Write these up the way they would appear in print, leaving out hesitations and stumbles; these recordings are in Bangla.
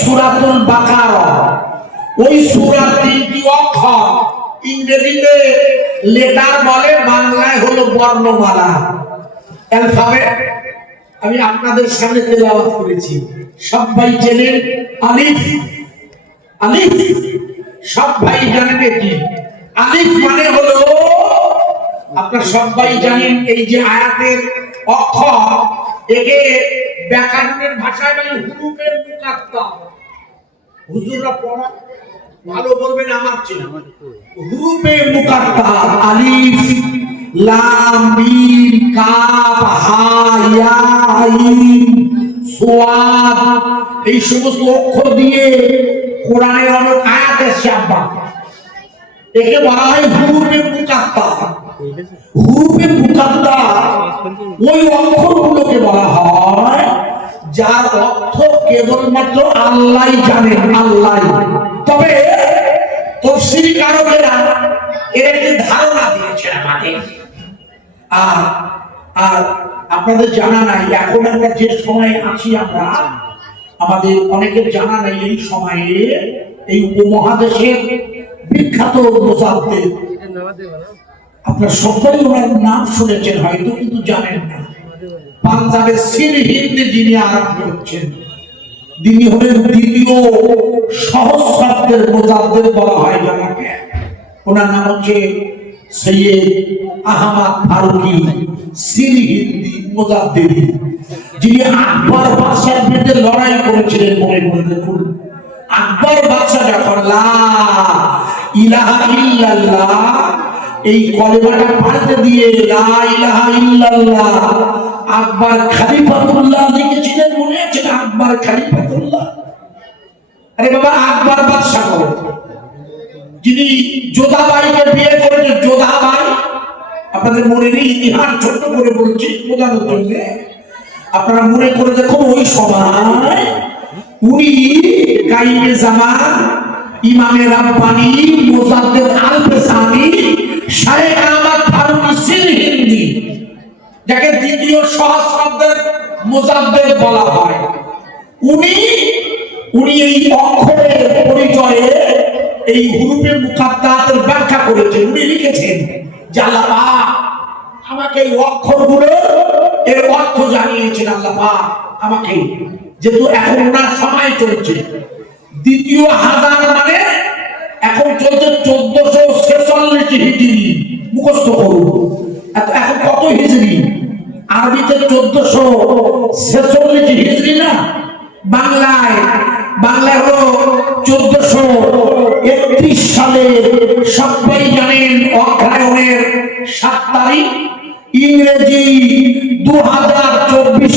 সূরাতুল বাকারা, ওই সূরার 3টি অক্ষর ইংরেজিতে লেটার বলে, বাংলায় হলো বর্ণমালা, অ্যালফাবেট। আমি আপনাদের সামনে তেলাওয়াত করেছি, সবাই জানেন আলিফ। আলিফ সবাই জানেন কি? আলিফ মানে হলো, আপনারা সবাই জানেন এই যে আয়াতের অক্ষর, একে ব্যাকরণের ভাষায় বলে হুরুফের মুকাত্তা। হুজুররা পড়া ভালো বলবেন আমার চেয়ে। হুরুফের মুকাত্তা, আলিফ, লাম, মিম, কাফ, হা, ইয়া, আইন, সাদ, এই সমস্ত অক্ষর দিয়ে কোরআনের অনেক আয়াত এসেছে আব্বা। একে বলা হয় হুরুফে মুকাত্তা। হুরুফে মুকাত্তা ওই অক্ষরগুলোকে বলা হয় যার অর্থ কেবলমাত্র আল্লাহই জানেন, আল্লাহ। তবে তাফসীরি কারকেরা এর একটি ধারণা দিয়েছেন আমাদের। আর আপনাদের জানা নাই, এখন আমরা যে সময়ে আছি, আমরা আমাদের অনেকের জানা নাই এই সময়ে এই উপমহাদেশের বিখ্যাত মুজাদ্দিদ, আপনারা সবাই ওনার নাম শুনেছেন হয়তো, কিন্তু জানেন না। পাঞ্জাবের সিরহিন্দে যিনি আরম্ভ করছেন, তিনি হলেন দ্বিতীয় সহস্রাব্দের মুজাদ্দিদ বলা হয় যাকে। ওনার নাম হচ্ছে সৈয়দ আহমদ ফারুকি সিরহিন্দি মুজাদ্দিদ, যিনি আকবর বাদশার বিরুদ্ধে লড়াই করেছিলেন। মনে করে দেখুন, আকবর বাদশা যখন লা ইলাহা ইল্লাল্লাহ এই কলেমাটা পাল্টে দিয়ে লা ইলাহা ইল্লাল্লাহ আকবর খলিফাতুল্লাহ লিখেছিলেন, মনে আছে? আকবর খলিফাতুল্লাহ, আরে বাবা আকবর বাদশা করে, যিনি যোধাবাইকে বিয়ে করেছেন। যোধাবাই আপনাদের মনে নেই, ইতিহাস ছোট্ট করে বলছি বোঝানোর জন্য। আপনারা মনে করে দেখুন, ওই সময় উনি কাইমে জামান, ইমামে রাব্বানি, মুজাদ্দিদ আল-পেশানি, শাইখ আহমদ ফারুকি সিরহিন্দি, যাকে দ্বিতীয় সহস্রাব্দের মুজাদ্দিদ বলা হয়, উনি এই অক্ষরের পরিচয়ে এই হুরুফে মুকাত্তাতের ব্যাখ্যা করেছেন। উনি লিখেছেন যে আল্লাহ পাক আমাকে এই অক্ষরগুলো এর অর্থ জানিয়েছেন। আল্লাহ পাক আমাকে, যেহেতু এখন ওনার সময় চলছে দ্বিতীয় হাজার, মানে এখন চলছে 1446 হিজরি, মুখস্থ করুন। এখন কত হিজরি? আরবিতে 1446 হিজরি না, বাংলায় হলো 1431 সালে। সবাই জানেন অগ্রহায়ণের 7 তারিখ, ইংরেজি 2024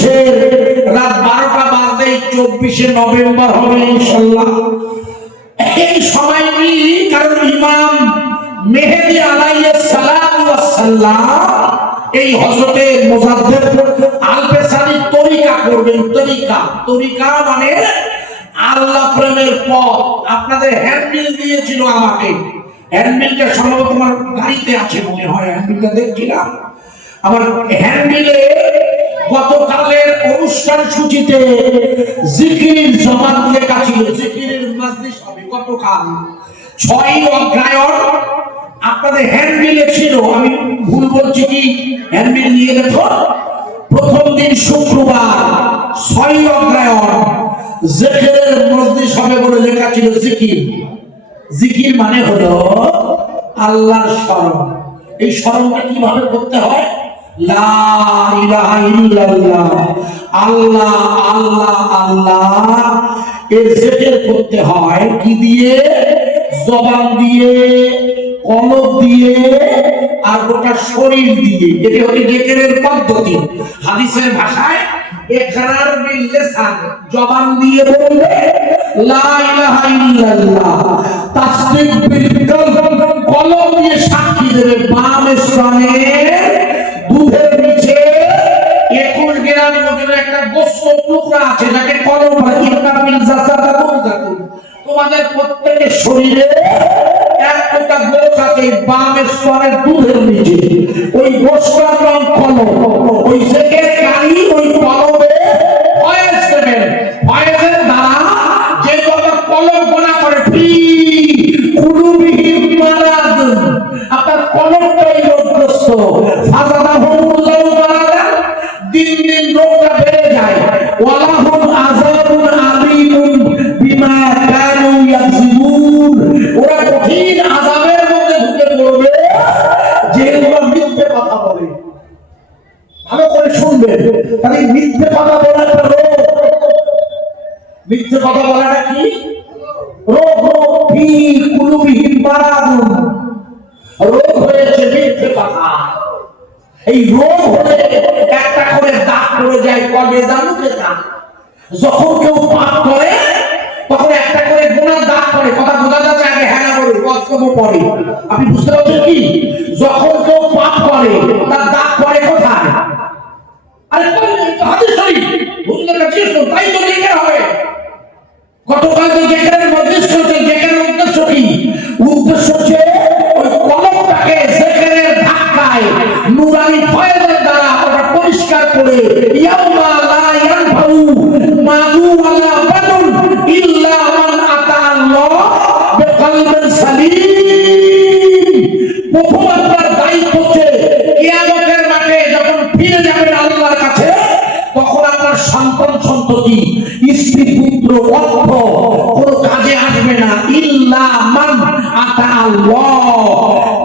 রাত 12টা বাজতেই 24 নভেম্বর হবে ইনশাআল্লাহ। এই সময়টি কারণ ইমাম মেহেদী আলাইহিস সালাতু ওয়াস সালাম এই হযরতে মুজাদ্দিদ আল-পেশানি তরিকা করবেন। তরিকা মানে আল্লাহ প্রেমের পথ। আপনাদের হ্যান্ডবিল দিয়েছিল আমাকে, হ্যান্ডবিলটা সম্ভবত আমার গাড়িতে আছে মনে হয়, হ্যান্ডবিলটা দেখছিলাম। আমার হ্যান্ডবিলে গতকালের অনুষ্ঠান সূচিতে জিকির জবান লেখা ছিল, জিকিরের মাজলিস হবে গতকাল 6 অগ্রহায়ণ। আপনাদের হ্যান্ডবিলে ছিল, আমি ভুল বলছি কি? হ্যান্ডবিল নিয়ে দেখো, প্রথম দিন শুক্রবার 6 অগ্রহায়ণ জিকিরের মাজলিস হবে বলে লেখা ছিল। জিকির মানে হলো আল্লাহর স্মরণ। এই স্মরণটা কিভাবে করতে হয়? লা ইলাহা ইল্লাল্লাহ, আল্লাহ আল্লাহ আল্লাহ, এর জিকির করতে হয় কি দিয়ে? জবান দিয়ে, কলব দিয়ে, আর গোটা শরীর দিয়ে। এটা হচ্ছে জিকিরের পদ্ধতি। হাদিসের ভাষায় ইকরার বিল লিসান, জবান দিয়ে বলবে লা ইলাহা ইল্লাল্লাহ, তাসদিক বিল কলব, কলব দিয়ে সাক্ষী দেবে। বাম স্তনের দুধের নিচে 21 গ্রাম ওজনের একটা গোশত টুকরা আছে, যাকে কলব বলে। ইন্নামিল জাসাদাতুন, তোমাদের প্রত্যেকের শরীরে একটা গোশ আছে বাম স্তনের দুধের নিচে, ওই গোশটার নাম কলব। ওই থেকে কালি ওই কলবে ফয়েজ দেবেন। ফয়েজের দ্বারা যে মিথ্যে কথা বলাটা কি? রোগ ফি কুলুবিহিম মারাদুন, রোগ হয়েছে মিথ্যে কথা। এই রোগ হলে একটা করে দাগ পড়ে যায়, কবে জানুকে দাগ। যখন কেউ পাপ করে তখন একটা করে গুনার দাগ পড়ে। কথা বোঝা যাচ্ছে? আগে হ্যাঁ না বলুন, কতটুকু পড়ে আপনি বুঝতে পারছেন কি? যখন কেউ পাপ করে তার দাগ পড়ে কোথায়? আরে হাদিস শরীফ হুজুরের কাছে তাই তো লিখে হবে। গতকাল যে যেখানে মজলিস চলছে, যেখানে উদ্দেশ্য কি? উদ্দেশ্য হচ্ছে ওই কলমটাকে যেখানে ধাক্কায় নুরানি ফয়েজের দ্বারা ওটা পরিষ্কার করে ইয়াউমা লা ইয়ানফাউ মালু ওয়ালা বানুন ইল্লা মান আতা আল্লাহ বিকলবিন সালিম। প্রথম আপনার দায়িত্ব হচ্ছে কিয়ামতের মাঠে যখন ফিরে যাবেন আল্লাহর কাছে, তখন আপনার সন্তান সন্ততি স্ত্রী পুত্র অর্থ কোনো কাজে আসবে না। ইল্লা মান আতা আল্লাহ,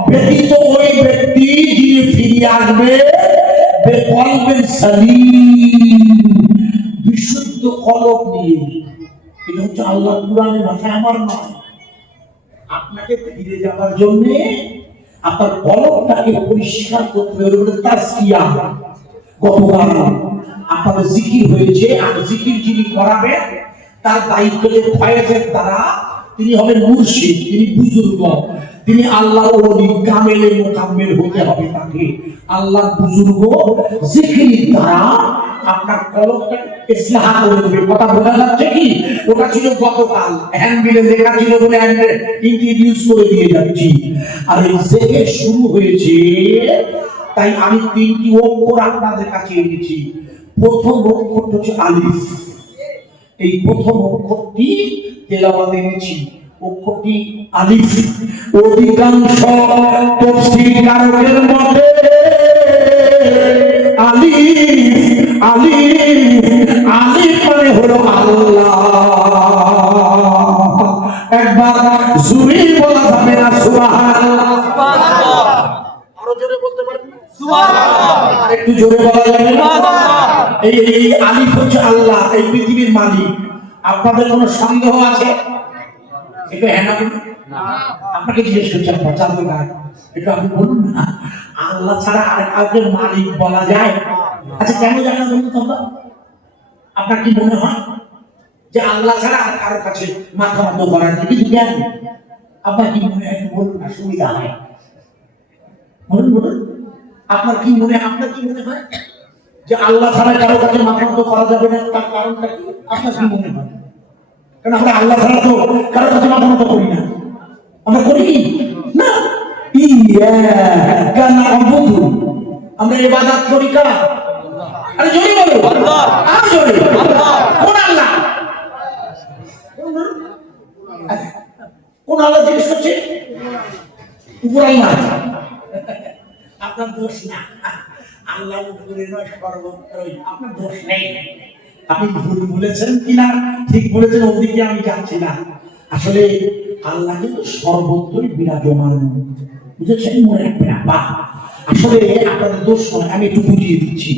ব্যতীত ওই ব্যক্তি যিনি ফিরে আসবে বিকলবিন সালিম, বিশুদ্ধ কলব নিয়ে। এটা হচ্ছে আল্লাহর কুরআনের ভাষা, আমার নয়। আপনাকে ফিরে যাওয়ার জন্য আপনার কলবটাকে পরিষ্কার করতে হবে। তাসকিয়া গতকাল আপনাদের জিকির হয়েছে, আর জিকির যিনি করাবেন তার দায়িত্ব যে ফয়েজের দ্বারা তিনি হবেন মুর্শিদ, তিনি বুজুর্গ, তিনি আল্লাহর ওলি কামেলে মুকাম্মেল হতে হবে তাকে। আল্লাহর বুজুর্গ জিকির দ্বারা আপনার কলবটাকে ইসলাহ করে দেবে। কথা বোঝা যাচ্ছে কি? ওটা ছিল গতকাল, হ্যান্ডবিলে লেখা ছিল বলে ইন্ট্রোডিউস করে দিয়ে যাচ্ছি। আর এই জিকির শুরু হয়েছে, তাই আমি তিনটি অক্ষর আপনাদের কাছে এনেছি। প্রথম অক্ষরটি হচ্ছে আলিফ। এই প্রথম অক্ষরটি তেলাওয়াত এনেছি, অক্ষরটি আলিফ। অধিকাংশ তাফসীরকারকের মতে আলিফ আলিফ আলিফ মানে হলো আল্লাহ। একবার জোরে বলা যাবে না সুবহানাল্লাহ? সুবহানাল্লাহ। আরো জোরে বলতে পারবেন সুবহানাল্লাহ? একটু জোরে বলা যাবে না? এই আলিফ হচ্ছে আল্লাহ, এই পৃথিবীর মালিক। আপনাদের কোনো সন্দেহ আছে? এটা হ্যাঁ না বলুন। আপনাকে জিজ্ঞেস করছি, আপনার জানতে পারেন, এটা আপনি বলুন না। আল্লাহ ছাড়া আর কাউকে মালিক বলা যায়? আচ্ছা কেন যায় না বলুন তো? আপনার কি মনে হয় যে আল্লাহ ছাড়া আর কারোর কাছে মাথা নত করার কিছু জ্ঞান? আপনার কি মনে হয় বলুন না, সুবিধা হয়। বলুন বলুন, আপনার কি মনে হয় যে আল্লাহ ছাড়া কারোর কাছে মাথা নত করা যাবে না? তার কারণটা কি আপনার কি মনে হয়? কারণ আমরা আল্লাহ ছাড়া তো কারোর কাছে মাথা নত করি না। আমরা করি কি না? ইয়াকা না'বুদু, আমরা ইবাদত করি কার? আরে জোরে বলো আল্লাহ। আর জোরে আল্লাহ। কোন আল্লাহ? কোন আল্লাহ জিজ্ঞেস করছে? উপর আল্লাহ। আপনার দোষ না, আল্লাহ উপরে নয়, সর্বত্রই। আপনার দোষ নেই। আপনি ভুল বলেছেন কিনা ঠিক বলেছেন ওদিকে আমি যাচ্ছি না। আসলে আল্লাহ কিন্তু সর্বত্রই বিরাজমান, বুঝেছেন? মনে রাখবেন আপা। আসলে আপনাদের দোষ নয়, আমি একটু বুঝিয়ে দিচ্ছি।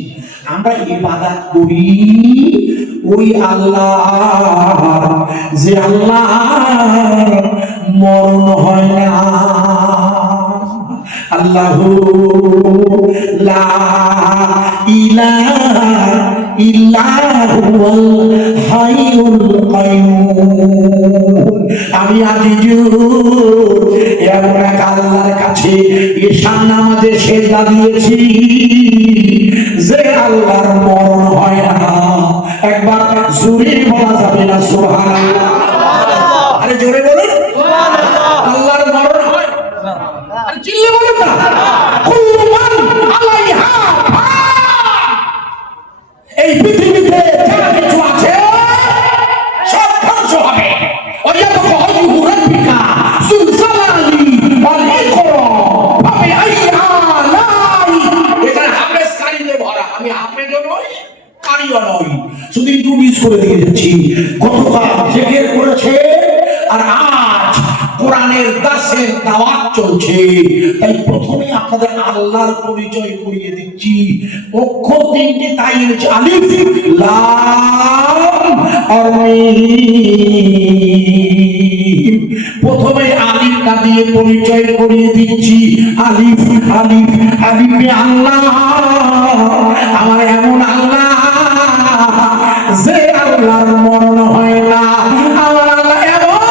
আমরা ইবাদত করি ওই আল্লাহ, যে আল্লাহ মরণ হয় না। আল্লাহু লা ইলাহা ইল্লা হুয়াল হাইয়ুল কাইয়্যুম। আমি আজিজুর এমন এক আল্লাহর কাছে ঈশান নামাজে সেজদা দিয়েছি যে আল্লাহর মরণ হয় না। একবার জোরে বলা যাবে না সুবহানাল্লাহ? আরে জোরে বলুন সুবহানাল্লাহ। আল্লাহর মরণ হয়, আরে চিল্লে বলুন না। কুল্লু মান আলাইহা ফান, এই পৃথিবীতে যা কিছু আছে সব ধ্বংস হবে। ওয়ায়াবকা ওয়াজহু রাব্বিকা যুল জালালি ওয়াল ইকরাম ফাবিআইয়ি আলাই। এটা হাফেজ কারিতে ভরা। আমি হাফেজও নই, কারিও নই, শুধু ইন্ট্রোডিউস করে দিয়ে যাচ্ছি। গতকাল জিকির করেছে, আর আজ কোরআনের দাসের দাওয়াত চলছে। তাই প্রথমে আপনাদের আল্লাহর পরিচয় করিয়ে দিচ্ছি। অক্ষর তিনটি, তাই এনেছে আলিফ লাম আর মিম। প্রথমে আলিফটা দিয়ে পরিচয় করিয়ে দিচ্ছি। আলিফ আলিফ আলিফে আল্লাহ, আমার এমন আল্লাহ যে আল্লাহর মরণ হয় না। আমার আল্লাহ এমন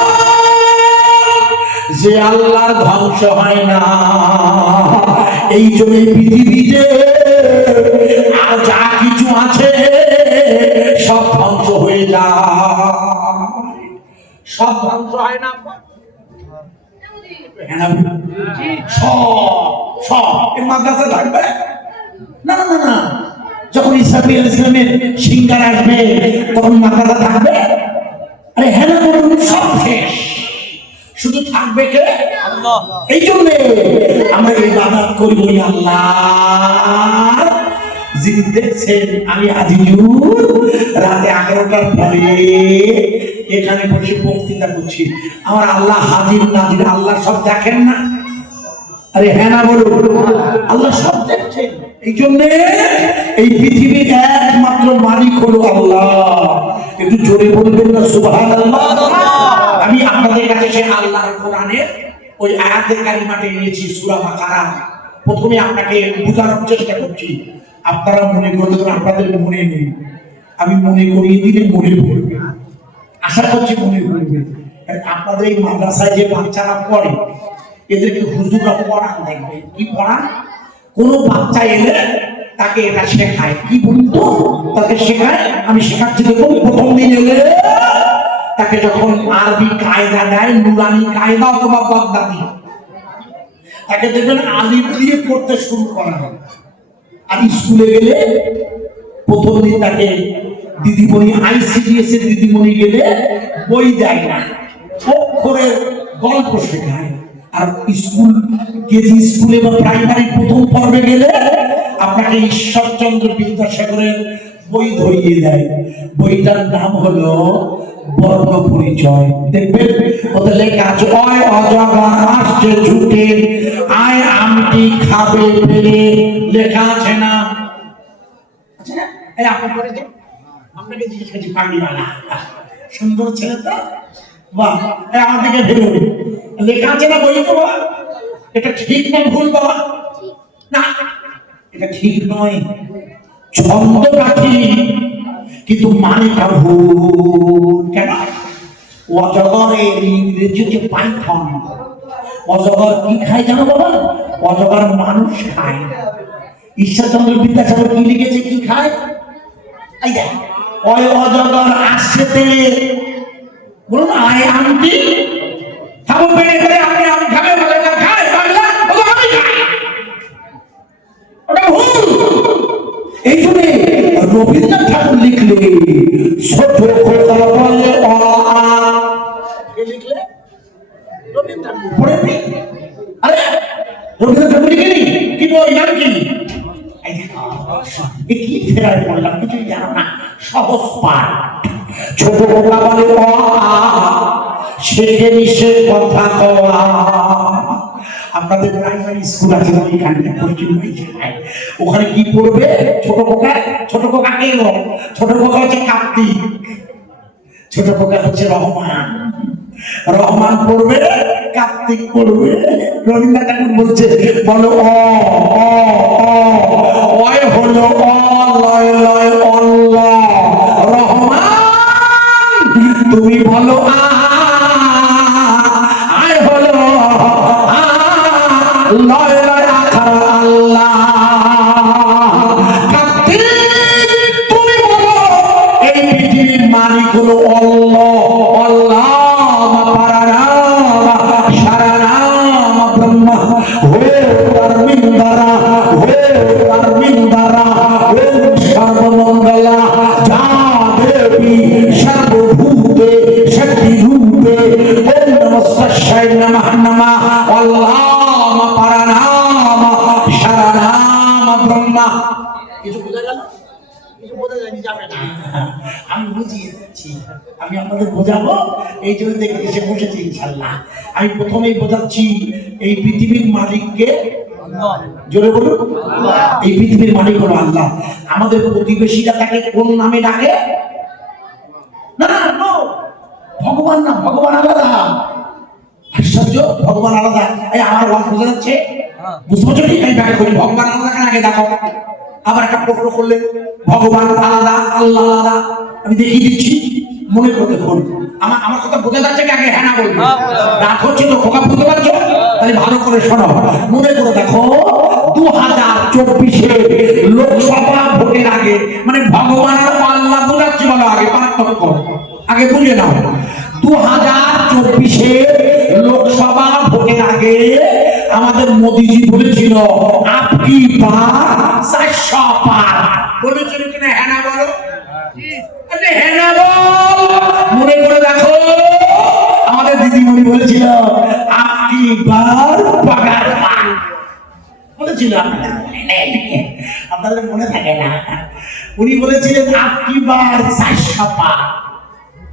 যে আল্লাহর ধ্বংস হয় না। এই জন্য পৃথিবীতে আর যা কিছু আছে সব ধ্বংস হয়ে যায়। সব ধ্বংস হয় না, সব মাদ্রাসা থাকবে না। না না না, যখন ঈসা আলাইহিস সালামের সিংহার আসবে তখন মাদ্রাসা থাকবে? আরে হ্যাঁ না, সব শেষ, শুধু থাকবে কে? আল্লাহ। এই জন্য আমরা ইবাদত করি ওই আল্লাহ যিনি দেখছেন আমি আজিজুর রাতে 11টার পরে এখানে বসে বক্তৃতা করছি। আমার আল্লাহ হাজির নাজির, আল্লাহ সব দেখেন না? আরে হ্যাঁ না বলুন, আল্লাহ সব দেখছেন। এই জন্য এই পৃথিবীর একমাত্র মালিক হলো আল্লাহ। একটু জোরে বলবেন না সুবহানাল্লাহ। আমি আপনাদের কাছে সে আল্লাহর কোরআনের ওই আয়াতের কারিমাটা এনেছি, সূরা বাকারা। প্রথমে আপনাকে বোঝানোর চেষ্টা করছি, আপনারা মনে করবেন আপনাদের মনে নেই, আমি মনে করিয়ে দিলে মনে পড়বে। আশা করছি মনে পড়বে। আপনাদের এই মাদ্রাসায় যে বাচ্চারা পড়ে এদেরকে হুজুররা পড়ান, দেখবেন কি পড়ান। কোনো বাচ্চা এলে তাকে এটা শেখায়, কি বলতো তাকে শেখায়, আমি শেখাচ্ছি। দেখুন প্রথম দিন এলে তাকে যখন আরবি কায়দা দেয়, নুরানি কায়দা অথবা বাগদাদি, তাকে দেখবেন আলিফ দিয়ে পড়তে শুরু করা হয়। আর স্কুলে গেলে প্রথম দিন তাকে দিদিমণি, ICDS এর দিদিমণি গেলে বই দেয় না, অক্ষরের গল্প শেখায়। আর স্কুল, কেজি স্কুলে বা প্রাইমারি প্রথম পর্বে গেলে আপনাকে ঈশ্বরচন্দ্র বিদ্যাসাগরের বই ধরিয়ে দেয়। বইটার নাম হলো বর্ণ পরিচয়। দেখবেন ওতে লেখা আছে অয় অজগর আসছে ছুটে, আয় আমটি খাবে পেলে, লেখা আছে না? এই আপনি পড়েছেন? আপনাকে জিজ্ঞেস করছি, পাগড়িওয়ালা সুন্দর ছেলে তো, বাহ। আমার দিকে ভেবে লেখা আছে না বই তো? বাবা এটা ঠিক না ভুল? বাবা না, এটা ঠিক নয়। ছন্দটা ঠিক কিন্তু মানেটা ভুল। কেন? অজগরের ইংরেজি হচ্ছে পাইথন। অজগর কি খায় জানো বাবা? অজগর মানুষ খায়। ঈশ্বরচন্দ্র বিদ্যাসাগর কি লিখেছে, কি খায়? এই দেখ, ওই অজগর আসছে পেলে, বলুন আয় আমটি খাবো পেলে করে, আপনি আম খাবে বলে না, খায় বাংলা বলো আমি খাই, ওটা ভুল। এই জন্য রবীন্দ্রনাথ ঠাকুর লিখলে ছোট খোকা বলে অ আ, লিখলে রবীন্দ্রনাথ ঠাকুর পড়েনি? আরে রবীন্দ্রনাথ ঠাকুর লিখেনি? কি বই নাম কি? কি ফেরায় পড়লাম, কিছুই জানো না। সহজ পাঠ। ছোট খোকা বলে অ আ, শেখে নিষে কথা কওয়া। আপনাদের প্রাইমারি স্কুল আছে ওইখানে পরিচয় হয়েছে, ওখানে কি পড়বে ছোট খোকা? ছোট খোকা কে? ছোট খোকা হচ্ছে কার্তিক, ছোট খোকা হচ্ছে রহমান। রহমান পড়বে, কার্তিক পড়বে। রবীন্দ্রনাথ ঠাকুর বলছে বলো অ অ অয় হলো অ, লয় লয় অল্লাহ। রহমান তুমি বলো আ, আয় হলো আ, লয় লয় আখার আল্লাহ। কার্তিক তুমি বলো এই পৃথিবীর মালিক হলো আল্লাহ। আল্লাহ সর্বমঙ্গলা যা দেবী সর্বভূতে শক্তি রূপে, ওম নমস্তাস্মৈ নমঃ নমঃ আল্লাহ পরনাম শরণাম ব্রহ্মা। কিছু বোঝা গেল? কিছু বোঝা যায়নি, যাবে না। আমি বুঝিয়ে দিচ্ছি, আমি আপনাদের বোঝাবো। এই জন্য দেখে এসে বসেছি ইনশাল্লাহ। আমি প্রথমেই বোঝাচ্ছি এই পৃথিবীর মালিককে জোরে বলুন। এই পৃথিবীর মালিক হলো আল্লাহ। আমাদের প্রতিবেশীরা তাকে কোন নামে ডাকে? না না no, ভগবান না, ভগবান আলাদা। আশ্চর্য, ভগবান আলাদা। এই আমার ওয়াজ বোঝা যাচ্ছে? বুঝতে পারছো? আমি ব্যাখ্যা করি, ভগবান আলাদা কেন আগে দেখো। আবার একটা প্রশ্ন করলে ভগবান আলাদা, আল্লাহ আলাদা, আমি দেখিয়ে দিচ্ছি, মনে করে দেখুন। আমার কথা বোঝা যাচ্ছে কি? আগে হ্যাঁ না বলবো। রাত হচ্ছে তো, খোকা বুঝতে পারছো? তাহলে ভালো করে শোনো, মনে করে দেখো। 2024 লোকসভা ভোটের আগে, মানে ভগবান আর আল্লাহ বোঝাচ্ছি, বলো আগে পার্থক্য আগে বুঝে নাও। 2024 লোকসভা ভোটের আগে আমাদের মোদিজি বলেছিল আপকি বার 400 পার। বলেছিল কিনা? হ্যাঁ না বলো। হ্যাঁ না বল, মনে করে দেখো। আমাদের দিদিমণি বলেছিল আপকি বার পাগার পার। বলেছিল, আপনাদের মনে থাকে না? উনি বলেছিলেন আপকি বার 400 পার।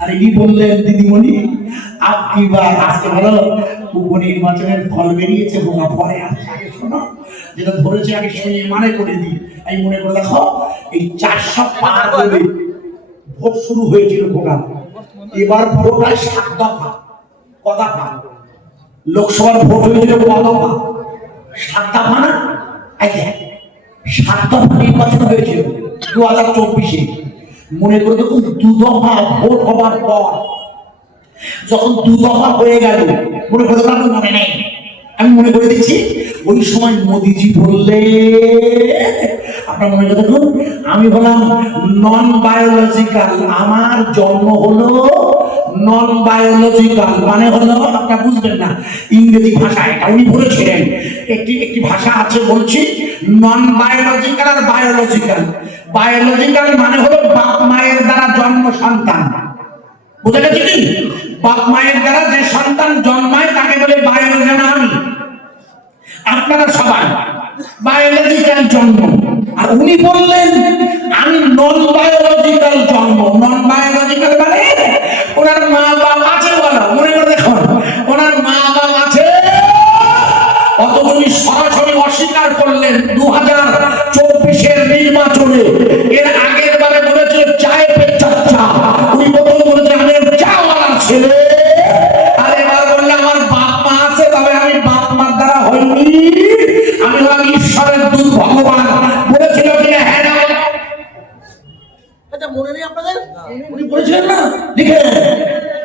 আর কি বললেন দিদিমণি? আপকি বার। আজকে বলো উপনির্বাচনের ফল বেরিয়েছে, বোনা পরে আগে শোনো, যেটা ধরেছে আগে শুনিয়ে মানে করে দিই। এই মনে করে দেখো, এই 400 পার করে ভোট শুরু হয়েছিল বোনা। এবার ভোট হয় 7 দফা। কদফা? লোকসভার ভোট হয়েছিল কদফা? 7 দফা না? 7 দফা নির্বাচন হয়েছিল 2024-এ। মনে করে দেখুন, 2 দফা ভোট হবার পর যখন 2 দফা হয়ে গেল, মনে করে দেখুন, মনে নেই, আমি মনে করে দিচ্ছি, ওই সময় মোদিজি বললে, আপনার মনে করে দেখুন, আমি বললাম নন বায়োলজিক্যাল, আমার জন্ম হলো নন বায়োলজিক্যাল, মানে হলো, আপনারা বুঝবেন না ইংরেজি ভাষা, এটা উনি বলেছিলেন। একটি ভাষা আছে, বলছি, নন বায়োলজিক্যাল আর বায়োলজিক্যাল। বায়োলজিক্যাল মানে হলো বাপ মায়ের দ্বারা জন্ম সন্তান, বুঝা গেছে কি? বাপ মায়ের দ্বারা যে সন্তান জন্মায় তাকে বলে বায়োলজিক্যাল। আমি আপনারা সবাই বায়োলজিক্যাল জন্ম। আর উনি বললেন আমি নন বায়োলজিক্যাল জন্ম। নন বায়োলজিক্যাল মানে ওনার মা বাপ আছে, বলো, মনে করে দেখুন, ওনার মা বাপ আছে, অথচ উনি সরাসরি অস্বীকার করলেন 2024-এর নির্বাচনে। এর আগের বারে বলেছিল চায় পে চর্চা, উনি প্রথম বলেছেন আমি চাওয়ালা ছেলে। আর এবার বললে আমার বাপ মা আছে, তবে আমি বাপ মার দ্বারা হইনি, আমি হলাম ঈশ্বরের দূত, ভগবান। বলেছিল কিনা? হ্যাঁ না? এটা মনে নেই আপনাদের? উনি বলেছিলেন না? লিখে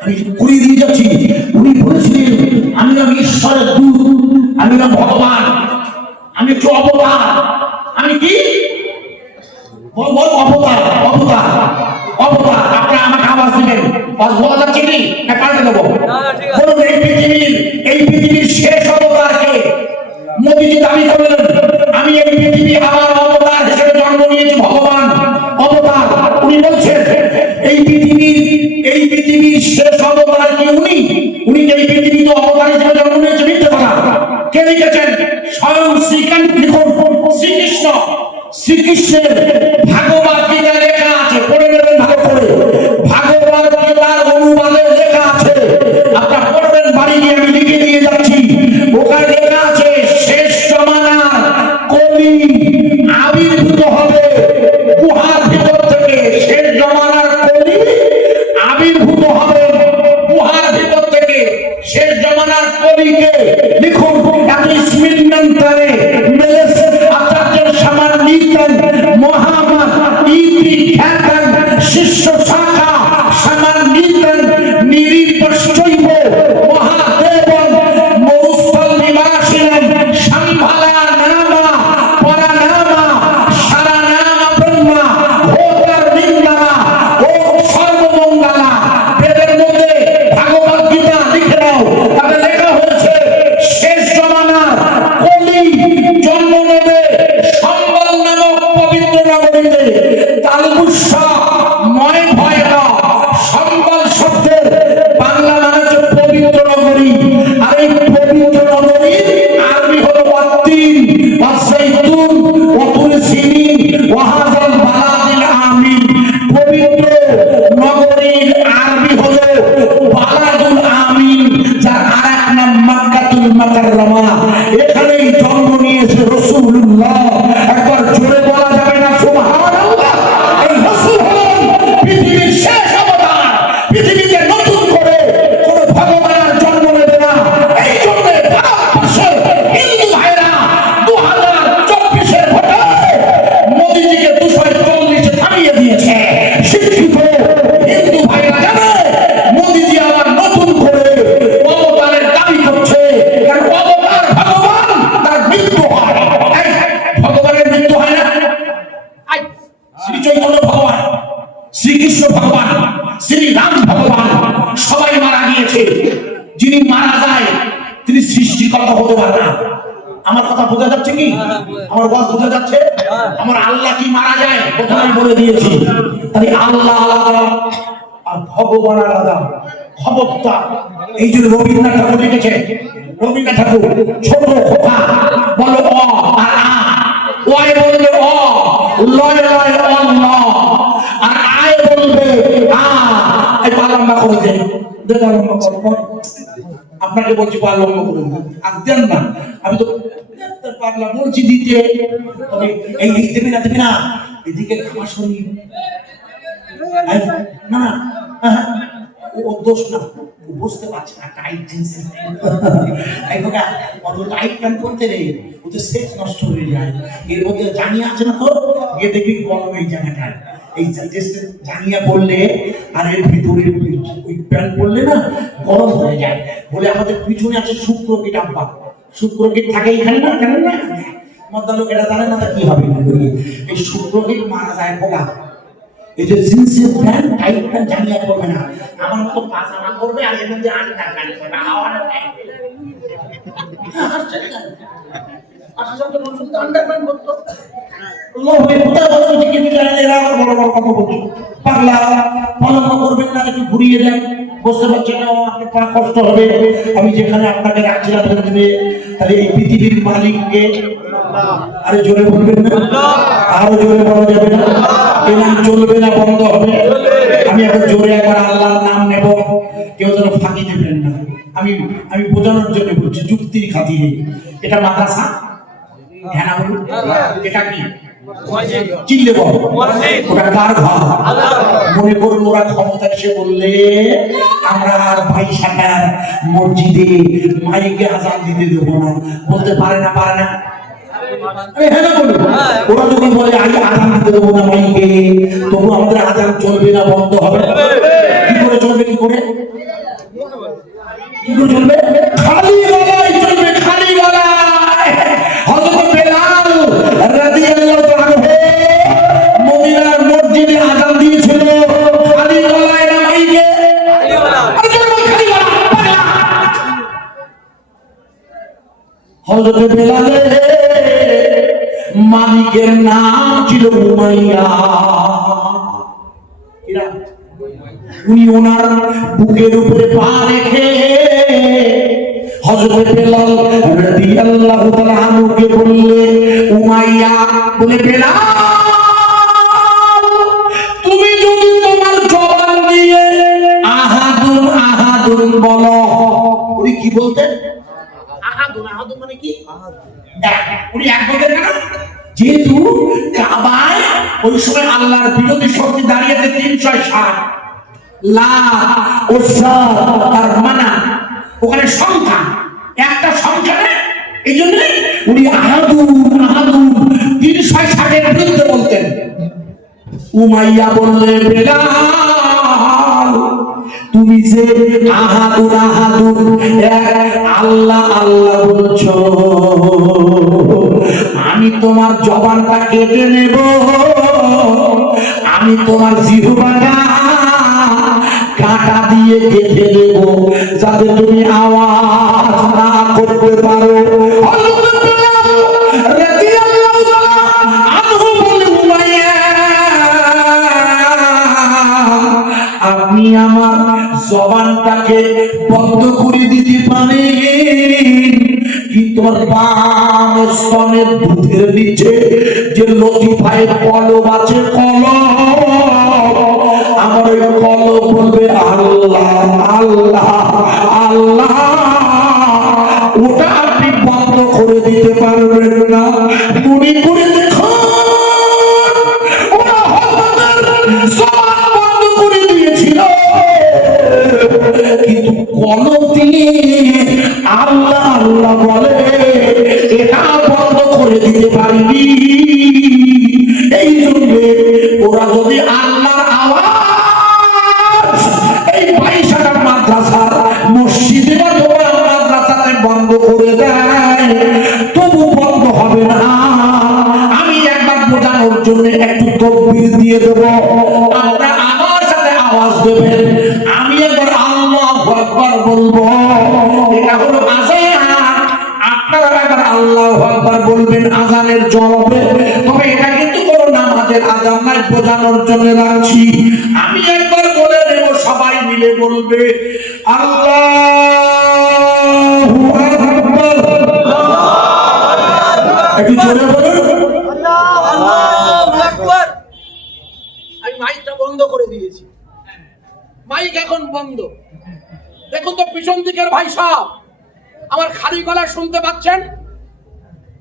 আমি ঘুরিয়ে দিয়ে যাচ্ছি। উনি বলেছিলেন আমি হলাম ঈশ্বরের দূত, আমি হলাম ভগবান, আমি একটু অবতার। আমি কি বল? অবতার, অবতার, অবতার। আপনারা আমাকে আওয়াজ দিবেন, বলা যাচ্ছে কি না পাল্টে দেবো? বলুন, এই পৃথিবীর শেষ অবতারকে মোদিজি দাবি করলেন আমি এই পৃথিবী আমার অবতার হিসেবে জন্ম নিয়েছি, ভগবান অবতার। উনি বলছেন এই পৃথিবীর শেষ অবতার কি উনি? উনি এই পৃথিবীতে অবতার হিসেবে জন্ম নিয়েছে, মিথ্যে কথা। কে লিখেছেন? স্বয়ং শ্রীকৃষ্ণ। শ্রীকৃষ্ণের ভাগবত গীতা লেখা আছে, পড়ে নেবেন ভালো করে। ভাগবত গীতার অনুবাদে লেখা আছে, আপনারা পড়বেন বাড়ি গিয়ে, আমি লিখে দিয়ে যাচ্ছি। ওখানে লেখা আছে শেষ জমানার কলি আবির্ভূত হবে গুহার ভিতর থেকে। শেষ জমানার কলি আবির্ভূত হবে গুহার ভিতর থেকে। শেষ জমানার কলিকে লিখুন স্মৃতিমন্ত্রে মেলেস আচার্যের সমান নিতেন মহামত ইতি খ্যাতন শিষ্য শাখা সমান নিতেন নিরিপশ্চৈব মহাদেবন মরুস্থল নিবাসিনম সম্ভালা নামা পরানামা সারানামা ব্রহ্মা ভোতার নিন্দনা ও সর্বমঙ্গলা। বেদের মধ্যে ভাগবত গীতা লিখে নাও, তাতে লেখা হয়েছে শেষ জমানার কলি জন্ম নেবে সম্বল নামক পবিত্র নগরীতে। তালবুস্যা ময় ভয় না। সম্বল শব্দের বাংলা মানে হতে পারে না। আমার কথা বোঝা যাচ্ছে কি? আমার কথা বোঝা যাচ্ছে? আমার আল্লাহ কি মারা যায়? প্রথমেই বলে দিয়েছি। তাই আল্লাহ আলাদা আর ভগবান আলাদা। খবরদার, এই যে রবীন্দ্রনাথ ঠাকুর লিখেছে, রবীন্দ্রনাথ ঠাকুর ছোট খোকা বলো অ আর আ, ওয়াই বলবে অ, লয় লয় অন্য, আর আয় বলবে আ। এই পালম্বা করে দেন, পালম্বা করবো আপনাকে বলছি, পালম্বা করে দেন আর দেন না। আমি তো পারলাম বলছি দিতে, তবে এই দেবে না, দেবে না, এদিকে খাওয়া শরীর না না, ও দোষ না, বুঝতে পারছে না টাইট জিন্স অত টাইট প্যান্ট করতে নেই, ওদের সেক্স নষ্ট হয়ে যায়। এর মধ্যে জানিয়ে আছে না, তো গিয়ে দেখবি গরম এই জায়গাটায়, এই জানিয়া পড়লে আর এর ভিতরে ওই প্যান্ট পরলে না গরম হয়ে যায়। বলে আমাদের পিছনে আছে শুক্রকিট আব্বা, শুক্রকিট থাকে এখানে না, কেন না মদ্দা লোক এটা জানে না, তা কি হবে? এই শুক্রকিট মারা যায় খোলা। এই যে জিন্সের প্যান্ট টাইট প্যান্ট জানিয়া করবে না, আমার মতো পাজামা করবে আর এর মধ্যে আন্ডার প্যান্ট করবে, হাওয়া না আন্ডার প্যান্ট করতো পাগলা। পলম্ব করবেন না, একটু ঘুরিয়ে দেন, বুঝতে পারছেন না আপনার পা কষ্ট হবে। আমি যেখানে আপনাকে রাখছিলাম দেবে, তাহলে এই পৃথিবীর মালিককে আরে জোরে বলবেন না, আরো জোরে বলা যাবে না, এই নাম চলবে না, বন্ধ হবে। আমি এখন জোরে একবার আল্লাহর নাম নেব, কেউ যেন ফাঁকি দেবেন না। আমি আমি বোঝানোর জন্য বলছি, যুক্তির খাতিরে। এটা মাদ্রাসা, হ্যাঁ না বলুন, এটা কি চিল্লে বল, ওটা কার ঘর? মনে করুন ওরা ক্ষমতা এসে বললে আমরা আর 22 মসজিদে মাইকে আজান দিতে দেবো না, বলতে পারে না, পারে না? হ্যাঁ না বলুন, ওরা যদি বলে আমি আজান দিতে দেবো না মাইকে, তবু আমাদের আজান চলবে না, বন্ধ হবে। কি করে চলবে? কি করে চলবে? খালি গলায় চলবে, খালি গলায়। হযরত বেলাল রাদিয়াল্লাহু তাআলা মদিনার মসজিদে আযান দিয়েছিল, খালি গলায় না মাইকে? খালি গলায়। হযরত বেলালের মালিকের নাম ছিল উমাইয়া। উনি ওনার বুকের উপরে পা রেখে হযরত বেলাল রাদিয়াল্লাহু তাআলা আনহুকে বললে, উমাইয়া বলে, বেলাল তুমি যদি তোমার জবান দিয়ে আহাদুন আহাদুন বলো। উনি কি বলতেন? আহাদুন, আহাদুন মানে কি? উনি এক বলতেন কেন? যেহেতু কাবায় ওই সময় আল্লাহর বিরোধী শক্তি দাঁড়িয়েছে 360 লাখ, আর মানা ওখানে সংখ্যা, একটা সংখ্যা নেই। এই জন্য উনি আহাদুন আহাদুন 360-এর বিরুদ্ধে বলতেন। উমাইয়া বললে, বেলাল তুমি যে আহাদুন আহাদুন আল্লাহ আল্লাহ বলছো, আমি তোমার জবানটা কেটে নেব, আমি তোমার জিহ্বাটা কাঁটা দিয়ে কেটে দেব, যাতে তুমি আওয়াজ না করতে পারো। আপনি আমার জবানটাকে বন্ধ করে দিতে পারেন, কিন্তু বাম স্তনের দুধের নিচে যে লতিফায় কলম আছে, কলম, আমার ওই কলম বলবে আল্লাহ আল্লাহ আল্লাহ, ওটা আপনি বন্ধ করে দিতে পারবেন না। মনে করে দেখুন, ওরা জবান বন্ধ করে দিয়েছিল, কিন্তু কলম দিয়ে আল্লাহ আল্লাহ বলে এটা বন্ধ করে দিতে পারিনি। এই জন্য ওরা যদি আল্লাহর আওয়াজ এই 22 মাদ্রাসার মসজিদে বা তোমার মাদ্রাসাতে বন্ধ করে দেয়, তবু বন্ধ হবে না। আমি একবার বোঝানোর জন্য একটু তাকবীর দিয়ে দেবো, আমরা আমার সাথে আওয়াজ দেবেন। আমি একবার আল্লাহু আকবার বলবো, এটা হলো আযান, আপনারা এবার আল্লাহু আকবার বলবেন আজানের জবাবে। তবে এটা কিন্তু কোনো নামাজের আজান নাই, বোঝানোর জন্য রাখছি। আমি একবার বলে দেব, সবাই মিলে বলবে আল্লাহু আকবার। একটু জোরে বলুন আল্লাহু আকবার। আমি মাইকটা বন্ধ করে দিয়েছি, মাইক এখন বন্ধ। দেখুন তো পিছন দিকের ভাই সব আমার খালি গলা শুনতে পাচ্ছেন?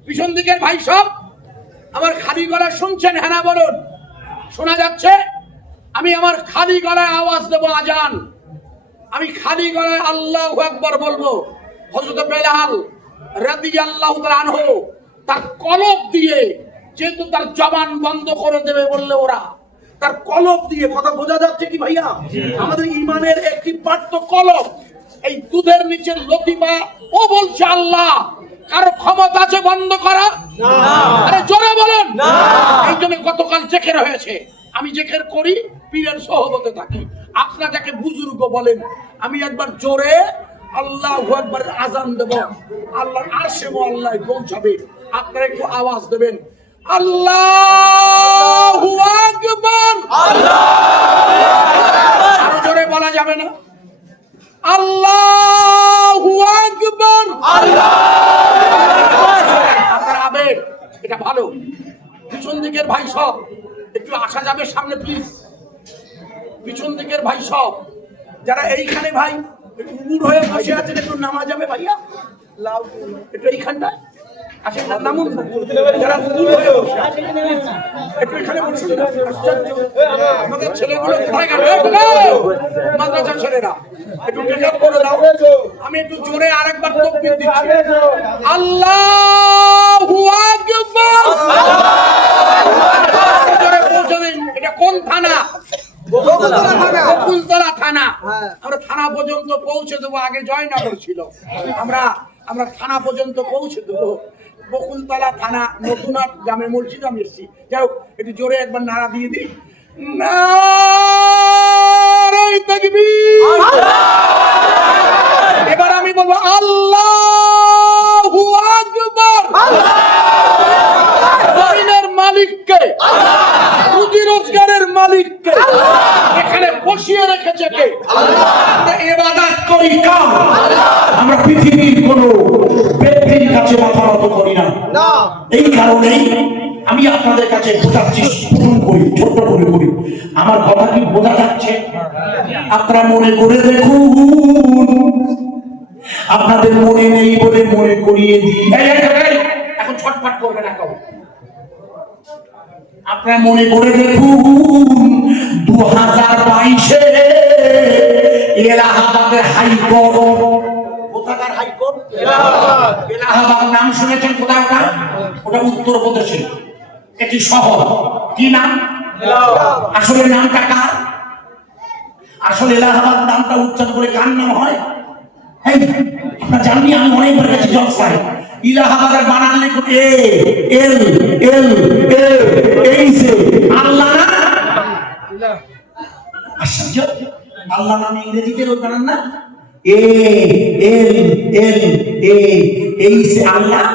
পিছন দিকের ভাই সব আমার খালি গলা শুনছেন? হ্যাঁ না বলুন, শোনা যাচ্ছে? আমি আমার খালি গলায় আওয়াজ দেবো আজান, আমি খালি গলায় আল্লাহু আকবার বলবো। হযরত বেলাল রাদিয়াল্লাহু তাআলা আনহু তার কলব দিয়ে, যেহেতু তার জবান বন্ধ করে দেবে বললে ওরা, তার কলব দিয়ে, কথা বোঝা যাচ্ছে কি ভাইয়া? আমাদের ইমানের একটি পার্ট তো কলব। এই দুধের নিচে লতিফা ও বলছে আল্লাহ, কারো ক্ষমতা আছে বন্ধ করা? আরে জোরে বলেন। এই জন্য গতকাল জেকের হয়েছে, আমি জেকের করি, পীরের সহবতে থাকি। আপনারা যাকে বুজুর্গ বলেন, আমি একবার জোরে আল্লাহু আকবার আজান দেব, আল্লাহর আরশে মুআল্লায় পৌঁছাবে। আপনারা একটু আওয়াজ দেবেন আল্লাহু আকবার। আরো জোরে বলা যাবে না? আল্লাহু আকবার। আপনার আবেগ এটা ভালো। পিছন দিকের ভাই সব একটু আসা যাবে সামনে প্লিজ। পিছন দিকের ভাই সব যারা এইখানে ভাই উড় হয়ে বসে আছেন, একটু নামা যাবে ভাইয়া, একটু এইখানটায় আসেন না, নামুন না। যারা উড় হয়ে বসে আছেন একটু এখানে বসুন না। আমাদের ছেলেগুলো কোথায় গেল? মাদ্রাসার ছেলেরা একটু টেকআপ করে দাও। আমি একটু জোরে আরেকবার তাকবীর দিচ্ছি, আল্লাহু আকবার। জোরে পৌঁছে দিন। এটা কোন থানা? বকুলতলা থানা। আমরা থানা পর্যন্ত পৌঁছে দেবো। আগে জয়নগর ছিল, আমরা থানা পর্যন্ত পৌঁছে দেবো। বকুলতলা থানা, নতুনহাট জামে মসজিদ আমি এসেছি। যাই হোক, একটু জোরে একবার নারা দিয়ে দিই, নারায়ে তাকবীর। এবার আমি বলবো আল্লাহু আকবার। জমিনের মালিককে, রুজি রোজগারের মালিককে এখানে বসিয়ে রেখেছে কে? আমরা ইবাদত করি কার? আমরা পৃথিবীর কোন ব্যক্তির কাছে মাথা নত করি না। এই কারণেই আমি আপনাদের কাছে বোঝাচ্ছি, ছোট্ট করে করি। আমার কথা কি বোঝা যাচ্ছে? আপনারা মনে করে দেখুন, আপনাদের মনে নেই বলে মনে করিয়ে দিই। এখন ছটফট করবে না কেউ। আপনারা মনে করে দেখুন, 2022-এ এলাহাবাদের হাইকোর্ট, কোথাকার হাইকোর্ট? এলাহাবাদ নাম শুনেছেন? কোথায় ওটা? ওটা উত্তরপ্রদেশে একটি শহর। কি নাম? আসলে নামটা কার? আসলে এলাহাবাদ নামটা উচ্চারণ করে কার নাম হয়? আপনারা জাননি, আমি অনেকবার গেছি জলসায়। ইলাহাবাদের বানান লিখুন এ এল এল এ এইচ এ। আল্লাহ না? আশ্চর্য, আল্লাহ নাম ইংরেজিতে বানান না? এ এল এল এ এইচ এ, আল্লাহ।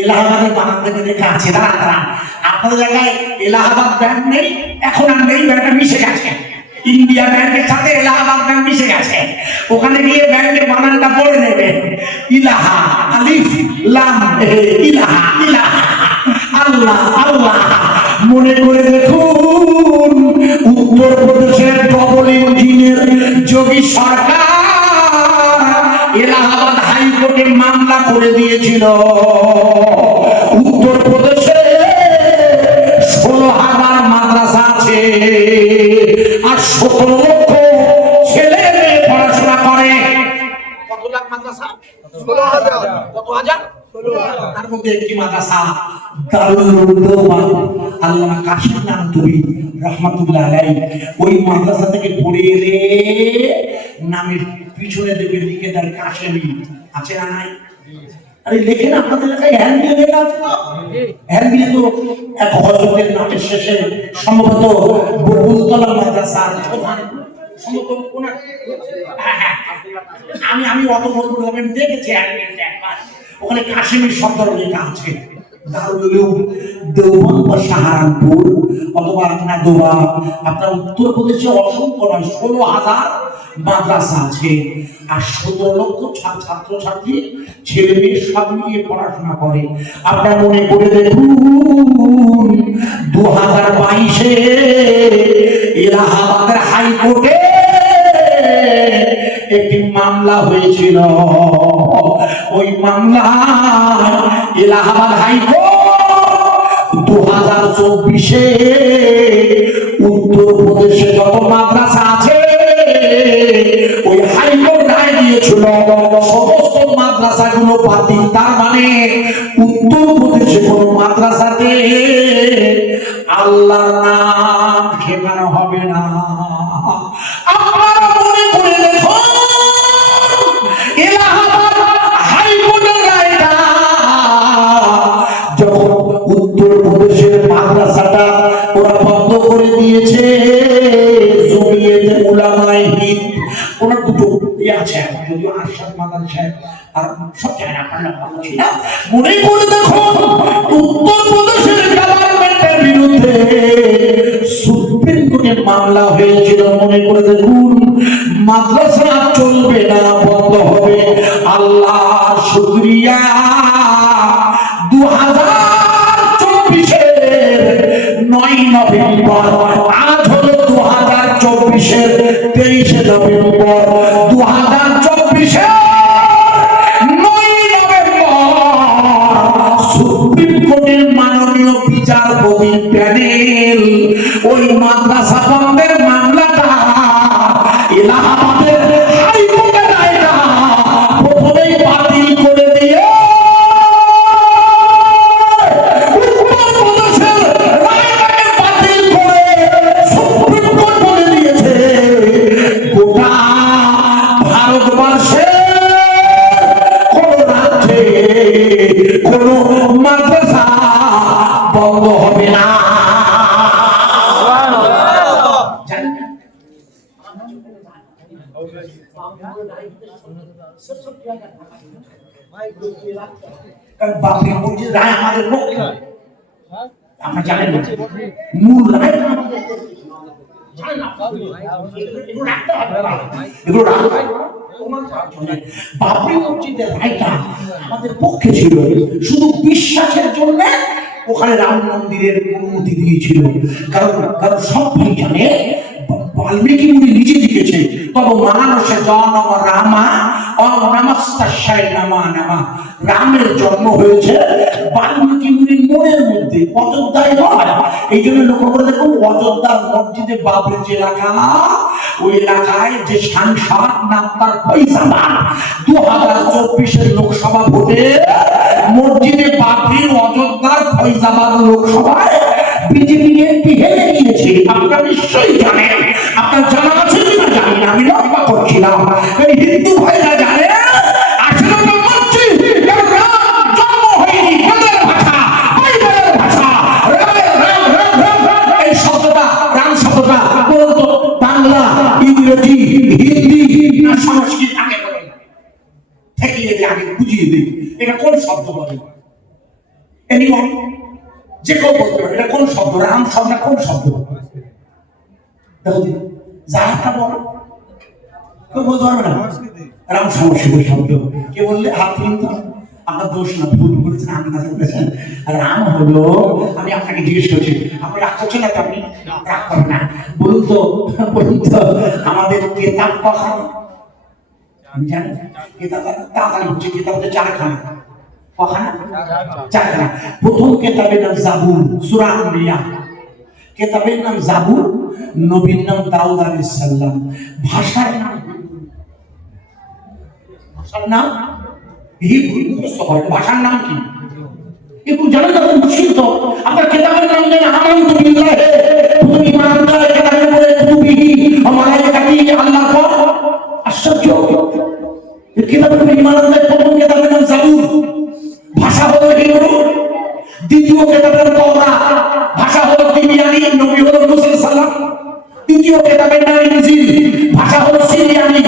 এলাহাবাদের বানান থেকে লেখা আছে। দাঁড়ান, আপনাদের জায়গায় এলাহাবাদ ব্যাংক নেই, এখন আর নেই, ব্যাংকটা মিশে গেছে। ইন্ডিয়া ব্যাংকের সাথে এলাহাবাদ ব্যাংক মিশে গেছে। ওখানে গিয়ে ব্যাংকের বানানটা পড়ে নেবেন, ইলাহা, আলিফ লাম ইলাহা, ইলাহা, আল্লাহ আল্লাহ। মনে করে দেখুন, উত্তরপ্রদেশের ডবল ইঞ্জিনের যোগী সরকার এলাহাবাদ হাইকোর্টে মামলা করে দিয়েছিল। উত্তরপ্রদেশে 16,000 মাদ্রাসা আছে আর 17 লক্ষ ছেলে মেয়ে পড়াশোনা করে। কত লাখ মাদ্রাসা? 16,000। কত হাজার? 16,000। তার মধ্যে একটি মাদ্রাসা দারুল উলুম আল্লামা কাশিম নানতুবি রাহমাতুল্লাহ আলাইহি, ওই মাদ্রাসা থেকে পড়ে এলে নামের পিছনে দেখে লিখে দেন কাশেমি। আছে না নাই? আরে লেখেন, আপনাদের এলাকায় হ্যান্ডবিল লেখা আছে না? হ্যান্ডবিল তো এক হযরতের নামের শেষে সম্ভবত বকুলতলা মাদ্রাসার প্রধান, সম্ভবত ওনার। আমি অত বলবো, আমি দেখেছি হ্যান্ডবিলটা একবার। ওখানে কাশ্মীর শব্দ লেখা আছে। দারুল দেওবন্দ বা সাহারানপুর অথবা নাদোয়া, আপনার উত্তরপ্রদেশে অসংখ্য নয় 16,000 মাদ্রাসা আছে, আর 17 লক্ষ ছাত্রছাত্রী ছেলে মেয়ে সব মিলিয়ে পড়াশোনা করে। আপনার মনে করে দেখুন 2022-এ এলাহাবাদের হাইকোর্টে একটি মামলা হয়েছিল। ওই মামলায় এলাহাবাদ হাইকোর্ট 2024-এ উত্তরপ্রদেশে যত মাদ্রাসা আছে ওই হাইকোর্ট রায় দিয়েছিল সমস্ত মাদ্রাসাগুলো বাতিল। তার মানে উত্তরপ্রদেশে কোন মাদ্রাসাতে আল্লাহর নাম শেখানো হবে না। আপনারা মনে করে দেখুন এলাহাবাদ হাইকোর্টের রায়টা যখন উত্তরপ্রদেশের মাদ্রাসাটা ওরা বন্ধ করে দিয়েছে, জমিয়তে উলামায়ে হিন্দ ওনার দুটো আছে, যদিও আরশাদ মাদানী সাহেব আর সব জায়গা মনে করে দেখুন উত্তরপ্রদেশের গভর্নমেন্টের বিরুদ্ধে সুপ্রিম কোর্টে মামলা হয়েছিল। মনে করে দেখুন মাদ্রাসা চলবে না, বন্ধ হবে। আল্লাহ শুকরিয়া 2024-এর 9 নভেম্বর, আজ হলো 2024-এর 23 নভেম্বর, 2024-এর 9 নভেম্বর সুপ্রিম কোর্টের মাননীয় বিচারপতির প্যানেল ওই মাদ্রাসা বন্ধের মামলাটা এলাহাবাদের হাইকোর্টের রায়টা প্রথমেই বাতিল করে দিয়ে উত্তরপ্রদেশের রায়টাকে বাতিল করে সুপ্রিম কোর্ট বলে দিয়েছে গোটা ভারতবর্ষে কোন রাজ্যে কোন মাদ্রাসা বন্ধ হবে না। বাপরে মসজিদ রায় আমাদের পক্ষে, আপনারা জানেন মূল রায় বাবরি মসজিদের রায়টা আমাদের পক্ষে ছিল, শুধু বিশ্বাসের জন্য ওখানে রাম মন্দিরের অনুমতি দিয়েছিল। কারণ সব ভাই জানে বাল্মীকি মুনি নিজে লিখেছে তবে মানুষের জন্ম রামা অনামাস্তাশায় নামা নামা, রামের জন্ম হয়েছে বাল্মীকি মুনির মনের মধ্যে, অযোধ্যায় নয়। এই জন্য লক্ষ্য করে দেখুন অযোধ্যার মসজিদে বাবরি যে এলাকা, ওই এলাকায় যে সাংসদ নাম তার ফৈজাবাদ, 2024-এর লোকসভা ভোটে মসজিদে বাবরির অযোধ্যার ফৈজাবাদ লোকসভায় বিজেপি এমপি হেরে গিয়েছে। আপনারা নিশ্চয়ই জানেন, আপনার জানা আছে কিনা জানি না, আমি লক্ষ্য করছিলাম হিন্দু ভাইরা জানে আসলে তো মসজিদ রাম জন্ম হয়নি, তাদের ভাষা বাইবেলের ভাষা এই শব্দটা রাম শব্দটা বলতো বাংলা, ইংরেজি, হিন্দি না সংস্কৃত আগে বলে ঠেকিয়ে দিয়ে আগে বুঝিয়ে দিই এটা কোন শব্দ বলে। এনিওয়ান যে কেউ বলতে পারে এটা কোন শব্দ, রাম শব্দটা কোন শব্দ? দেখো যাহাটা বলো কেউ বলতে পারবে না। রাম সংস্কৃত শব্দ। কে বললে হাত কিন্তু আপনার দোষ না, ভুল বলেছেন, আপনি কাছে বলেছেন। রাম হলো, আমি আপনাকে জিজ্ঞেস করছি, আপনি রাগ করছেন না? আপনি রাগ করেন না, বলুন তো আমাদের কেতাব কখানা? আমি জানি কেতাব তাড়াতাড়ি হচ্ছে, কেতাব হচ্ছে 4 খানা। কখানা? 4 খানা। প্রথম কেতাবের নাম জাবুর, সূরা আম্বিয়া। কেতাবের নাম জাবুর, নবীর নাম দাউদ আলাইহিস সালাম। ভাষার নাম হিব্রু, মুখস্থ করেন। ভাষার নাম কি? একটু জানেন না? মুশরিক তো আপনার কেতাবের নাম জানেন আমানতু বিল্লাহি, তুমি ঈমান আনলে কেতাবের পরে কুতুবিহি ওয়া মালাইকাতিহি, আল্লাহর পর। আশ্চর্য, এই কেতাবের পরে ঈমান আনলে প্রথম কেতাবের নাম জাবুর, ভাষা হলো হিব্রু। দ্বিতীয় কেতাবের তাওরাত, ভাষা হলো তিবিয়ানি, নবী হলো মুসা সাল্লাম। তৃতীয় কেতাবের নাম ইনজিল, ভাষা হলো সিরিয়ানি,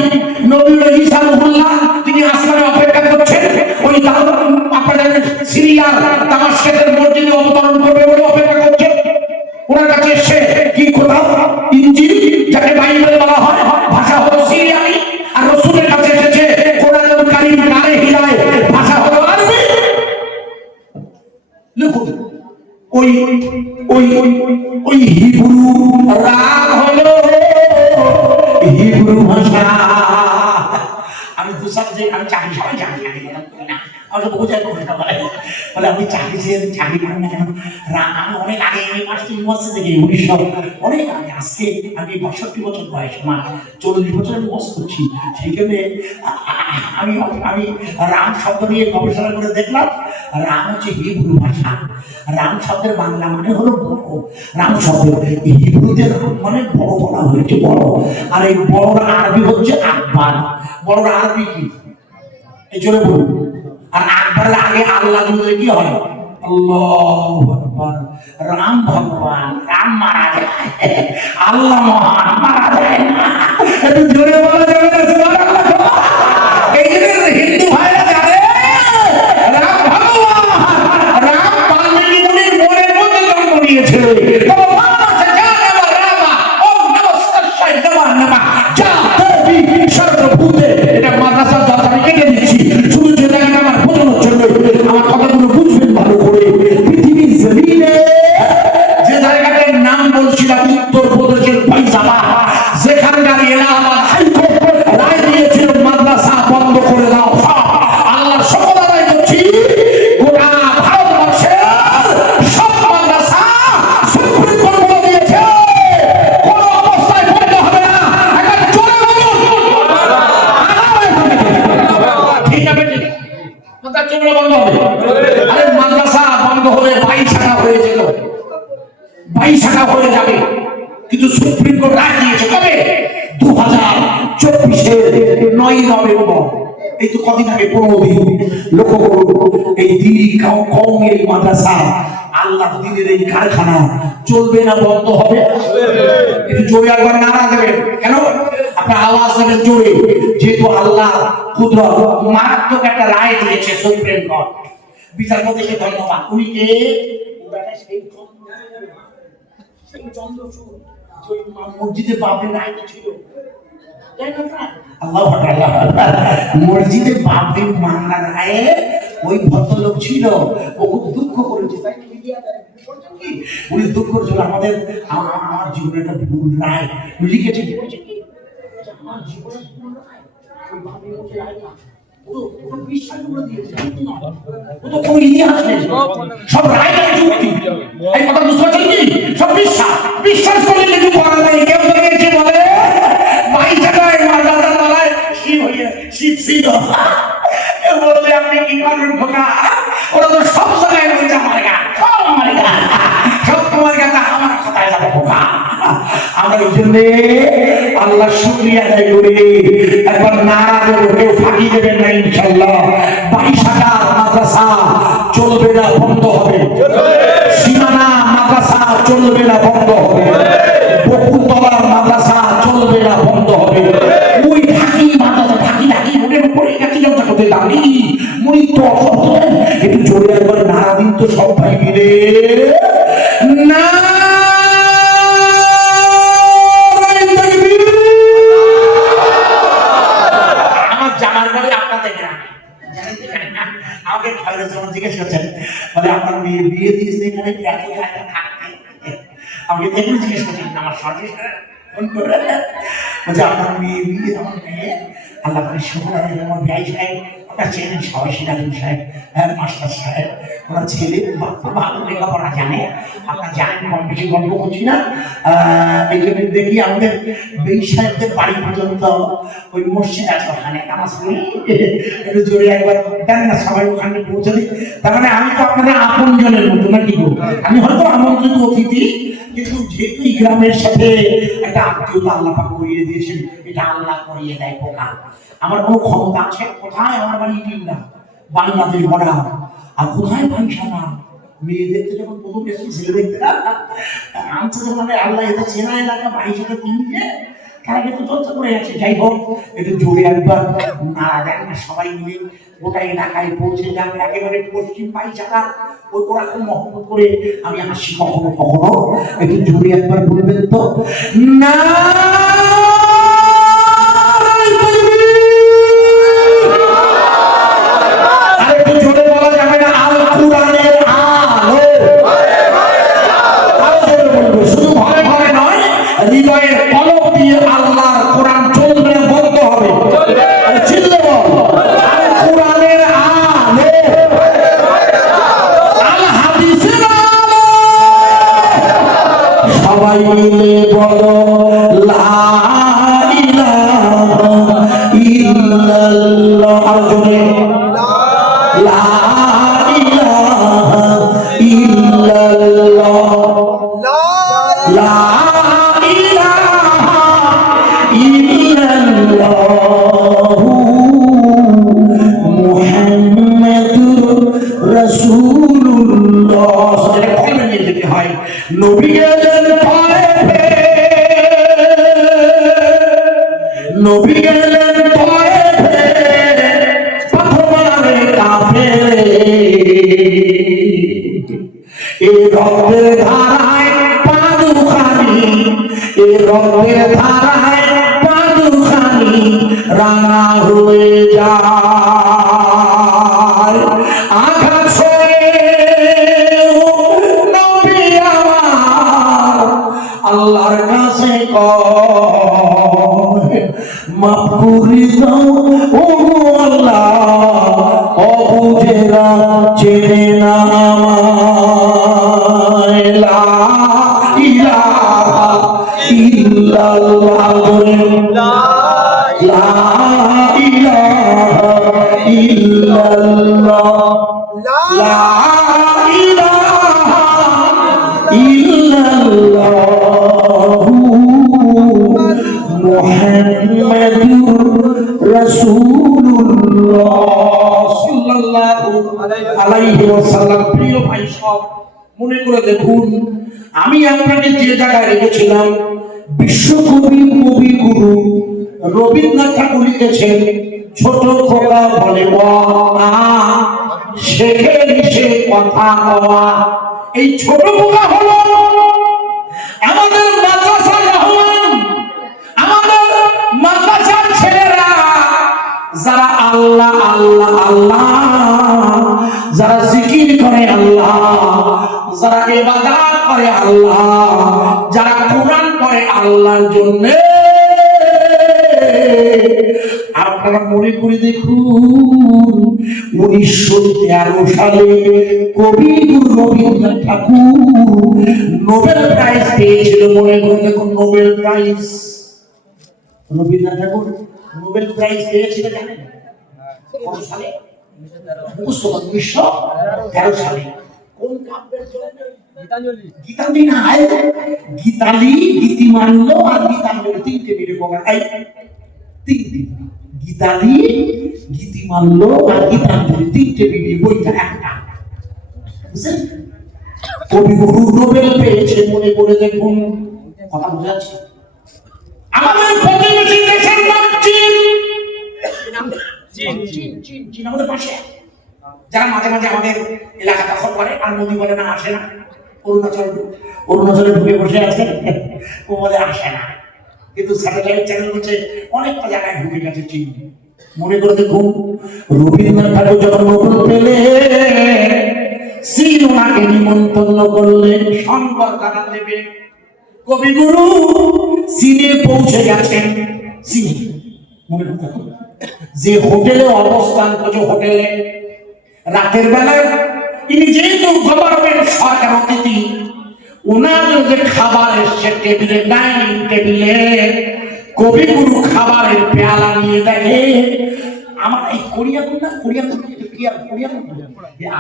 নবী হলো ঈসা রূহুল্লাহ, তিনি আসমানে অপেক্ষা করছেন। ওই ওই ওই ওই হিব্রু রাগ হলো হিব্রু ভাষা। আমি দুসাব যে আমি চাকরি সবাই জানি না, আমাকে বোঝায় বলে আমি চাকরি চেয়ে চাকরি করি না কেন। আমি অনেক আগে ইউনিভার্সিটি থেকে 1900 অনেক আগে, আজকে আমি 62 বছর বয়স, আমার 40 বছর আমি বস করছি। সেইখানে আমি আমি রাম শব্দ নিয়ে গবেষণা করে দেখলাম, রাম হচ্ছে হিব্রু ভাষা। রাম শব্দের বাংলা মানে হলো বড়। রাম শব্দ হিব্রুতে মানে বড় বলা হয়েছে, বড়। আর এই বড় আরবি হচ্ছে আকবার। বড় আরবি কি এই জন্য বলুন। আর আকবার আগে আল্লাহ বললে কি হয়? আল্লাহু আকবার। রাম ভগবান, রাম মারা যায়, আল্লাহ মহান মারা যায় না। একটু জোরে বলা যাবে না সুবহানাল্লাহ? এই যে হিন্দু ভাইরা জানে রাম ভগবান, রাম বাল্মীকি মুনির মনের মধ্যে জন্ম নিয়েছে। এটা মাদ্রাসার দাঁত আমি কেটে দিচ্ছি, শুধু যে জায়গাটা আমার বোঝানোর জন্য। আমার কথাগুলো বুঝবেন ভালো করে। পৃথিবীর জমিনে যে জায়গাটার নাম বলছিলাম উত্তরপ্রদেশের ফৈজাবাদ, যেখানকার এলাহাবাদ হাইকোর্ট রায় দিয়েছিল মাদ্রাসা বন্ধ করে দাও। আল্লাহ সকল আদায় করছি, গোটা ভারতবর্ষের সব মাদ্রাসা সুপ্রিম কোর্ট বলে দিয়েছে কোন অবস্থায় বন্ধ হবে না। একটা জোরে বলুন ঠিক আছে, ঠিক মাদ্রাসা বন্ধ হবে। আরে মাদ্রাসা বন্ধ হলে 22 টাকা হয়ে যেত, 22 টাকা হয়ে যাবে। কিন্তু সুপ্রিম কোর্ট রায় দিয়েছে কবে? 2024-এর 9 নভেম্বর। এই তো কদিন আগে, 15 দিন। লক্ষ্য করুন, এই দিনই কওমি এই মাদ্রাসা, আল্লাহ দিনের এই কারখানা চলবে না বন্ধ হবে? একটু জোরে একবার নারা দেবেন। কেন? আপনার আওয়াজ দেবেন জোরে, যেহেতু আল্লাহ কুদরত মারাত্মক একটা রায় দিয়েছে সুপ্রিম কোর্ট। বিচারপতিকে ধন্যবাদ। উনি কে? মসজিদে বাবরি রায় ছিল, মসজিদে বাবরি মামলা রায়ে ওই ভদ্রলোক ছিল, ও খুব দুঃখ করেছে। তাই উনি দুঃখ করেছিল আমাদের আমার জীবনে একটা ভুল রায় লিখেছে। আমার জীবনে ভুল রায় ওই বাবরি রায় না, বিশ্বাস করে দিয়েছে। ও তো কোনো ইতিহাস নেই, সব রায়টাই যুক্তি। এই কথা বুঝতে পারছেন কি? সব বিশ্বাস করলে কিছু করা নেই। কেউ তো গেছে বলে 22 টাকায় মাদ্রাসার তলায় শিব হয়ে শিব ছিল। বললে আপনি কি করবেন খোকা? ওরা তো সব জায়গায় বলছে আমার গা, সব আমার গা, সব তোমার গা, আমার কোথায় যাবে খোকা? আমরা এই জন্যে আল্লাহ শুকরিয়া আদায় করি। একবার নারা দেবো, কেউ ফাঁকি দেবেন না ইনশাল্লাহ। 22 টাকার মাদ্রাসা চলবে না, বন্ধ হবে। সীমানা মাদ্রাসা চলবে না, বন্ধ হবে। বকুলতলার মাদ্রাসা চলবে না, বন্ধ হবে। ওই ঢাকি মাদ্রাসা, ঢাকি ওদের উপরে ঢাকি জমা করতে দাঁড়ি মুড়ি তো অসত্য। একটু জোরে একবার নারা দিন তো সব ভাই মিলে না। আমাকে খালের জন্য জিজ্ঞেস করছেন, বলে আপনার মেয়ে বিয়ে দিয়েছে এখানে আমাকে দেখুন জিজ্ঞেস করছেন আমার সঙ্গে ফোন করে বলছে আপনার মেয়ে বিয়ে, আমার মেয়ে আল্লাহ করে শুক্র আমার ভাই সাহেব ওটা চেনেন, সবাই সিরাজুল সাহেব, মাস্টার সাহেব, ওরা ছেলে ভালো লেখাপড়া জানে। আপনার জানেন কম বেশি গল্প করছি না। এই জন্য দেখি আমাদের বেই সাহেবদের বাড়ি পর্যন্ত ওই মসজিদ আছে, ওখানে নামাজ পড়ি। একটু জোরে একবার দেন না, সবাই ওখানে পৌঁছে দিই। তার মানে আমি তো আপনাদের আপন জনের মতো নাকি বলবো, আমি হয়তো আমন্ত্রিত অতিথি, কিন্তু যেহেতু এই গ্রামের সাথে একটা আত্মীয়তা আল্লাহ পাক করিয়ে দিয়েছেন, এটা আল্লাহ করিয়ে দেয় পোকা। আমার কোনো ক্ষমতা আছে? কোথায় আমার বাড়ি না বাংলাদেশ বর্ডার, আর কোথায় ভাইসানা মেয়ে দেখতে যখন প্রথম এসেছি ছেলে দেখতে আনতে মানে আল্লাহ এটা চেনা এলাকা ভাইসানা কিনছে তারা কিন্তু চর্চা করে আছে। যাই হোক, একটু জোরে একবার নাড়া দেন না সবাই মিলে, গোটা এলাকায় পৌঁছে যান। একেবারে পশ্চিম পাইচাটা ওই ওরা খুব মহব্বত করে আমি আসি কখনো কখনো। একটু জোরে একবার বলবেন তো না। আরেকটু জোরে বলা যাবে না? আল কুরআনের আলো, ইল্লাল্লাহ আর জোরে লা ইলাহা ইল্লাল্লাহ লা ইলাহা ইল্লাল্লাহ মুহাম্মাদুর রাসূলুল্লাহ সাথে কলমে নিয়ে যেতে হয় নবী গেলেন তায়েফে নবী গেলেন তায়েফে পাথর মারে কাফেরে এই রক্তের ধারায় পাদুখানি এই রক্তের ধারায় পাদুখানি রাঙা হয়ে যায় আঘাত সয়ে নবী আমার আল্লাহর কাছে কয় মাফ করে দাও ও আল্লাহ অবুঝেরা চেনে না আমায় লা ইলাহা ইল্লাল্লাহ লা ইলাহা ইল্লাল্লাহ লা ইলাহা ইল্লাল্লাহ মুহাম্মাদুর রাসূলুল্লাহ সাল্লাল্লাহু আলাইহি ওয়াসাল্লাম। প্রিয় ভাই সব মনে করে দেখুন আমি আপনাকে যে জায়গায় রেখেছিলাম বিশ্বকবি কবিগুরু রবীন্দ্রনাথ ঠাকুর লিখেছেন ছোট খোকা বলে বলা শেখে সে কথা বলা। এই ছোট খোকা হলো আমাদের মাদ্রাসার রহমান আমাদের মাদ্রাসার ছেলেরা যারা আল্লাহ আল্লাহ আল্লাহ যারা জিকির করে আল্লাহ যারা ইবাদত করে আল্লাহ যারা কোরআন পড়ে আল্লাহর জন্য আপনারা মনে করে দেখুন 1913 সালে কবিগুরু রবীন্দ্রনাথ ঠাকুর নোবেল প্রাইজ পেয়েছিল। মনে করে দেখুন নোবেল প্রাইজ রবীন্দ্রনাথ ঠাকুর নোবেল প্রাইজ পেয়েছিল জানেন কত সালে? 1913 সালে। কোন কাব্যের জন্য? গীতাঞ্জলি না, গীতালি গীতিমাল্য আর গীতাঞ্জলি তিনটে মিলে প্রকার তিনটে গীতালি গীতিমাল্য আর গীতাঞ্জলি তিনটে মিলে বইটা একটা বুঝছেন? কবিগুরু নোবেল পেয়েছে মনে করে দেখুন কথা বোঝাচ্ছে। আমাদের প্রতিবেশী দেশের নাম চীন চীন আমাদের পাশে যারা মাঝে মাঝে আমাদের এলাকা দখল করে আর নদী বলে না আসে না অরুণাচলে ঢুকে বসে আছে ও বলে আসে না কিন্তু স্যাটেলাইট চ্যানেল হচ্ছে অনেকটা জায়গায় ঢুকে গেছে চীন। মনে করে দেখুন রবীন্দ্রনাথ ঠাকুর যখন নতুন পেলে চীন ওনাকে নিমন্ত্রণ করলেন সংবর্ধনা দেবে। কবিগুরু চীনে পৌঁছে গেছেন। চীনে মনে করে দেখুন যে হোটেলে অবস্থান করছে হোটেলে রাতের বেলায় ইনি যেহেতু গভর্নমেন্ট সরকার অতিথি ওনার যে খাবার এসছে টেবিলে ডাইনিং টেবিলে কবিগুরু খাবারের পেয়ালা নিয়ে দেখে আমার এই কোরিয়া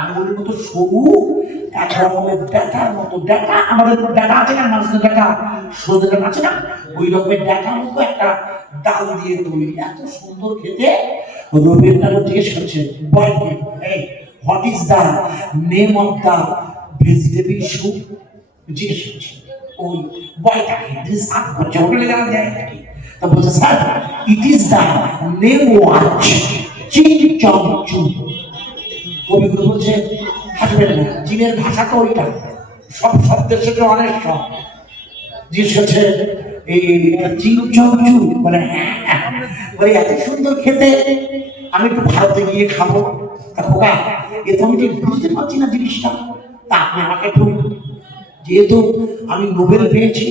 আঙুলের মতো সরু এক রকমের ডাটার মতো ডাটা আমাদের ডাটা আছে না মানুষের ডাটা সরু ডাটা আছে না ওই রকমের ডাটার মতো একটা ডাল দিয়ে তৈরি এত সুন্দর খেতে। রবীন্দ্রনাথ জিজ্ঞেস করছে বয়কে এই what is the name of the vegetable soup জিজ্ঞেস করছে ওই বয়টাকে সার্ভ করছে হোটেলে যাওয়া যায় নাকি তা বলছে sir it is the name ওয়াচ চিং চং চু। কবিগুরু বলছে হাসবেন না চীনের ভাষা তো ওইটা সব শব্দের সাথে অনেক সব জিজ্ঞেস করছে এই চিং চং চু বলে হ্যাঁ বলে এত সুন্দর খেতে আমি একটু ভারতে গিয়ে খাবো। তা খোকা এ তো আমি ঠিক বুঝতে পারছি না জিনিসটা তা আপনি আমাকে একটু যেহেতু আমি নোবেল পেয়েছি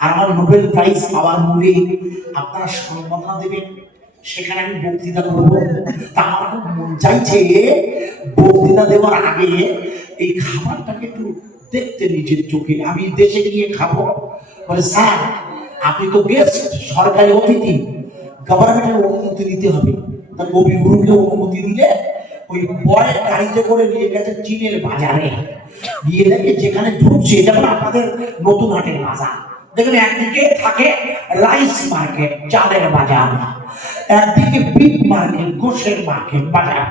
আর আমার নোবেল প্রাইজ পাওয়ার মূলে আপনারা সম্মাননা দেবেন সেখানে আমি বক্তৃতা করবো তা আমার খুব মন চাইছে বক্তৃতা দেওয়ার আগে এই খাবারটাকে একটু দেখতে নিজের চোখে আমি দেশে গিয়ে খাবো। বলে স্যার আপনি তো গেস্ট সরকারি অতিথি গভর্নমেন্টের অনুমতি নিতে হবে তা কবিগুরুকে অনুমতি দিলে ওই বয় গাড়িতে করে নিয়ে গেছে চীনের বাজারে। গিয়ে দেখে যেখানে ঢুকছে, যেমন আপনাদের নতুন হাটের বাজার দেখবেন, একদিকে থাকে রাইস মার্কেট, চালের বাজার, একদিকে বিট মার্কেট, গোশের মার্কেট বাজার,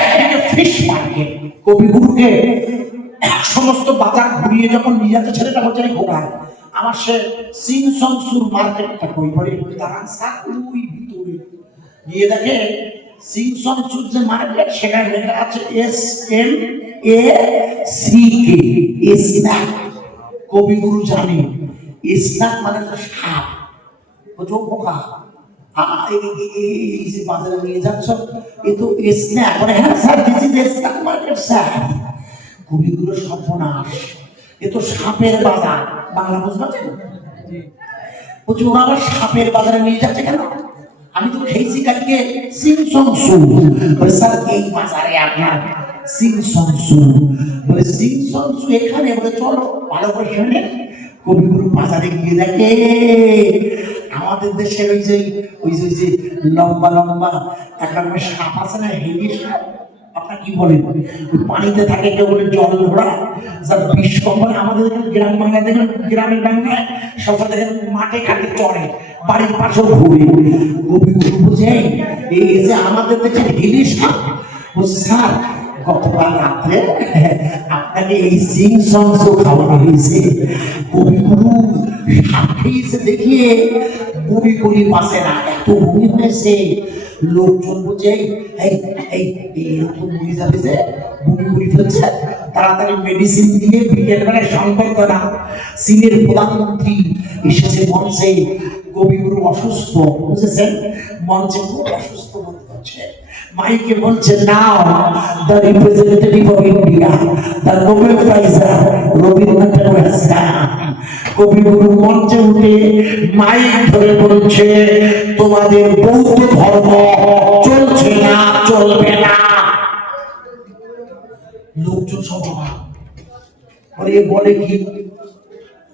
একদিকে ফিশ মার্কেট। কবিগুরুকে সমস্ত বাজার ঘুরিয়ে যখন নিয়ে যাচ্ছে, ছেলেটা বলছে ঘোরায় আমার সে সিংসংসুর মার্কেটটা কই বলে দাঁড়ান স্যার, ওই ভিতরে গিয়ে দেখে সিংসংসুর যে মার্কেট, সেখানে লেখা আছে SNACK, স্ন্যাক। কবিগুরু জানে স্ন্যাক মানে তো সাপ, বুঝো বোকা, এই যে বাজারে নিয়ে যাচ্ছ এ তো স্ন্যাক, মানে হ্যাঁ sir this is snack market sir. কবিগুরু সর্বনাশ, এ তো সাপের বাজার, বাংলা বুঝতে পারছেন? বলছি ওরা আবার সাপের বাজারে নিয়ে যাচ্ছে কেন? আমি তো খেয়েছি কালকে সিংসংসু। বলে স্যার এই বাজারে আপনার সিংসংসু, বলে সিংসংসু এখানে, বলে চলো ভালো করে শুনে। কবিগুরু বাজারে গিয়ে দেখে আমাদের দেশের ওই যে লম্বা লম্বা এক রকমের সাপ আছে না, হেভি সাপ, আপনার কি বলেন, পানিতে থাকে, কেউ বলে জল ঘোড়া, যার বিষ কম হয়। আমাদের এখানে গ্রাম বাংলায় দেখেন, গ্রামের বাংলায় সবসময় দেখেন মাঠে ঘাটে চড়ে, বাড়ির পাশেও ঘুরে। কবিগুরু বুঝে এই যে আমাদের দেশে হিলি সাপ। বলছে স্যার গতকাল রাত্রে আপনাকে এই সিংসংসু খাওয়ানো হয়েছে। কবিগুরু সাপ খেয়েছে দেখিয়ে বমি করি পাশে না, এত বমি হয়েছে। লোকজন বুঝে এরকম মরে যাবে যে বমি করে ফেলছে, তাড়াতাড়ি মেডিসিন দিয়ে বিকেল বেলায় সংকল্প না। চীনের প্রধানমন্ত্রী এসেছে মঞ্চে, কবিগুরু অসুস্থ, বুঝেছেন, মঞ্চে খুব অসুস্থ বোধ করছে। মাইকে বলছে now the representative of India, the Nobel prizer Rabindranath Thakur. Kabiguru মঞ্চে উঠে মাইক ধরে বলছে তোমাদের বৌদ্ধ ধর্ম চলছে না, চলবে না। লোকজন সব বলে কি,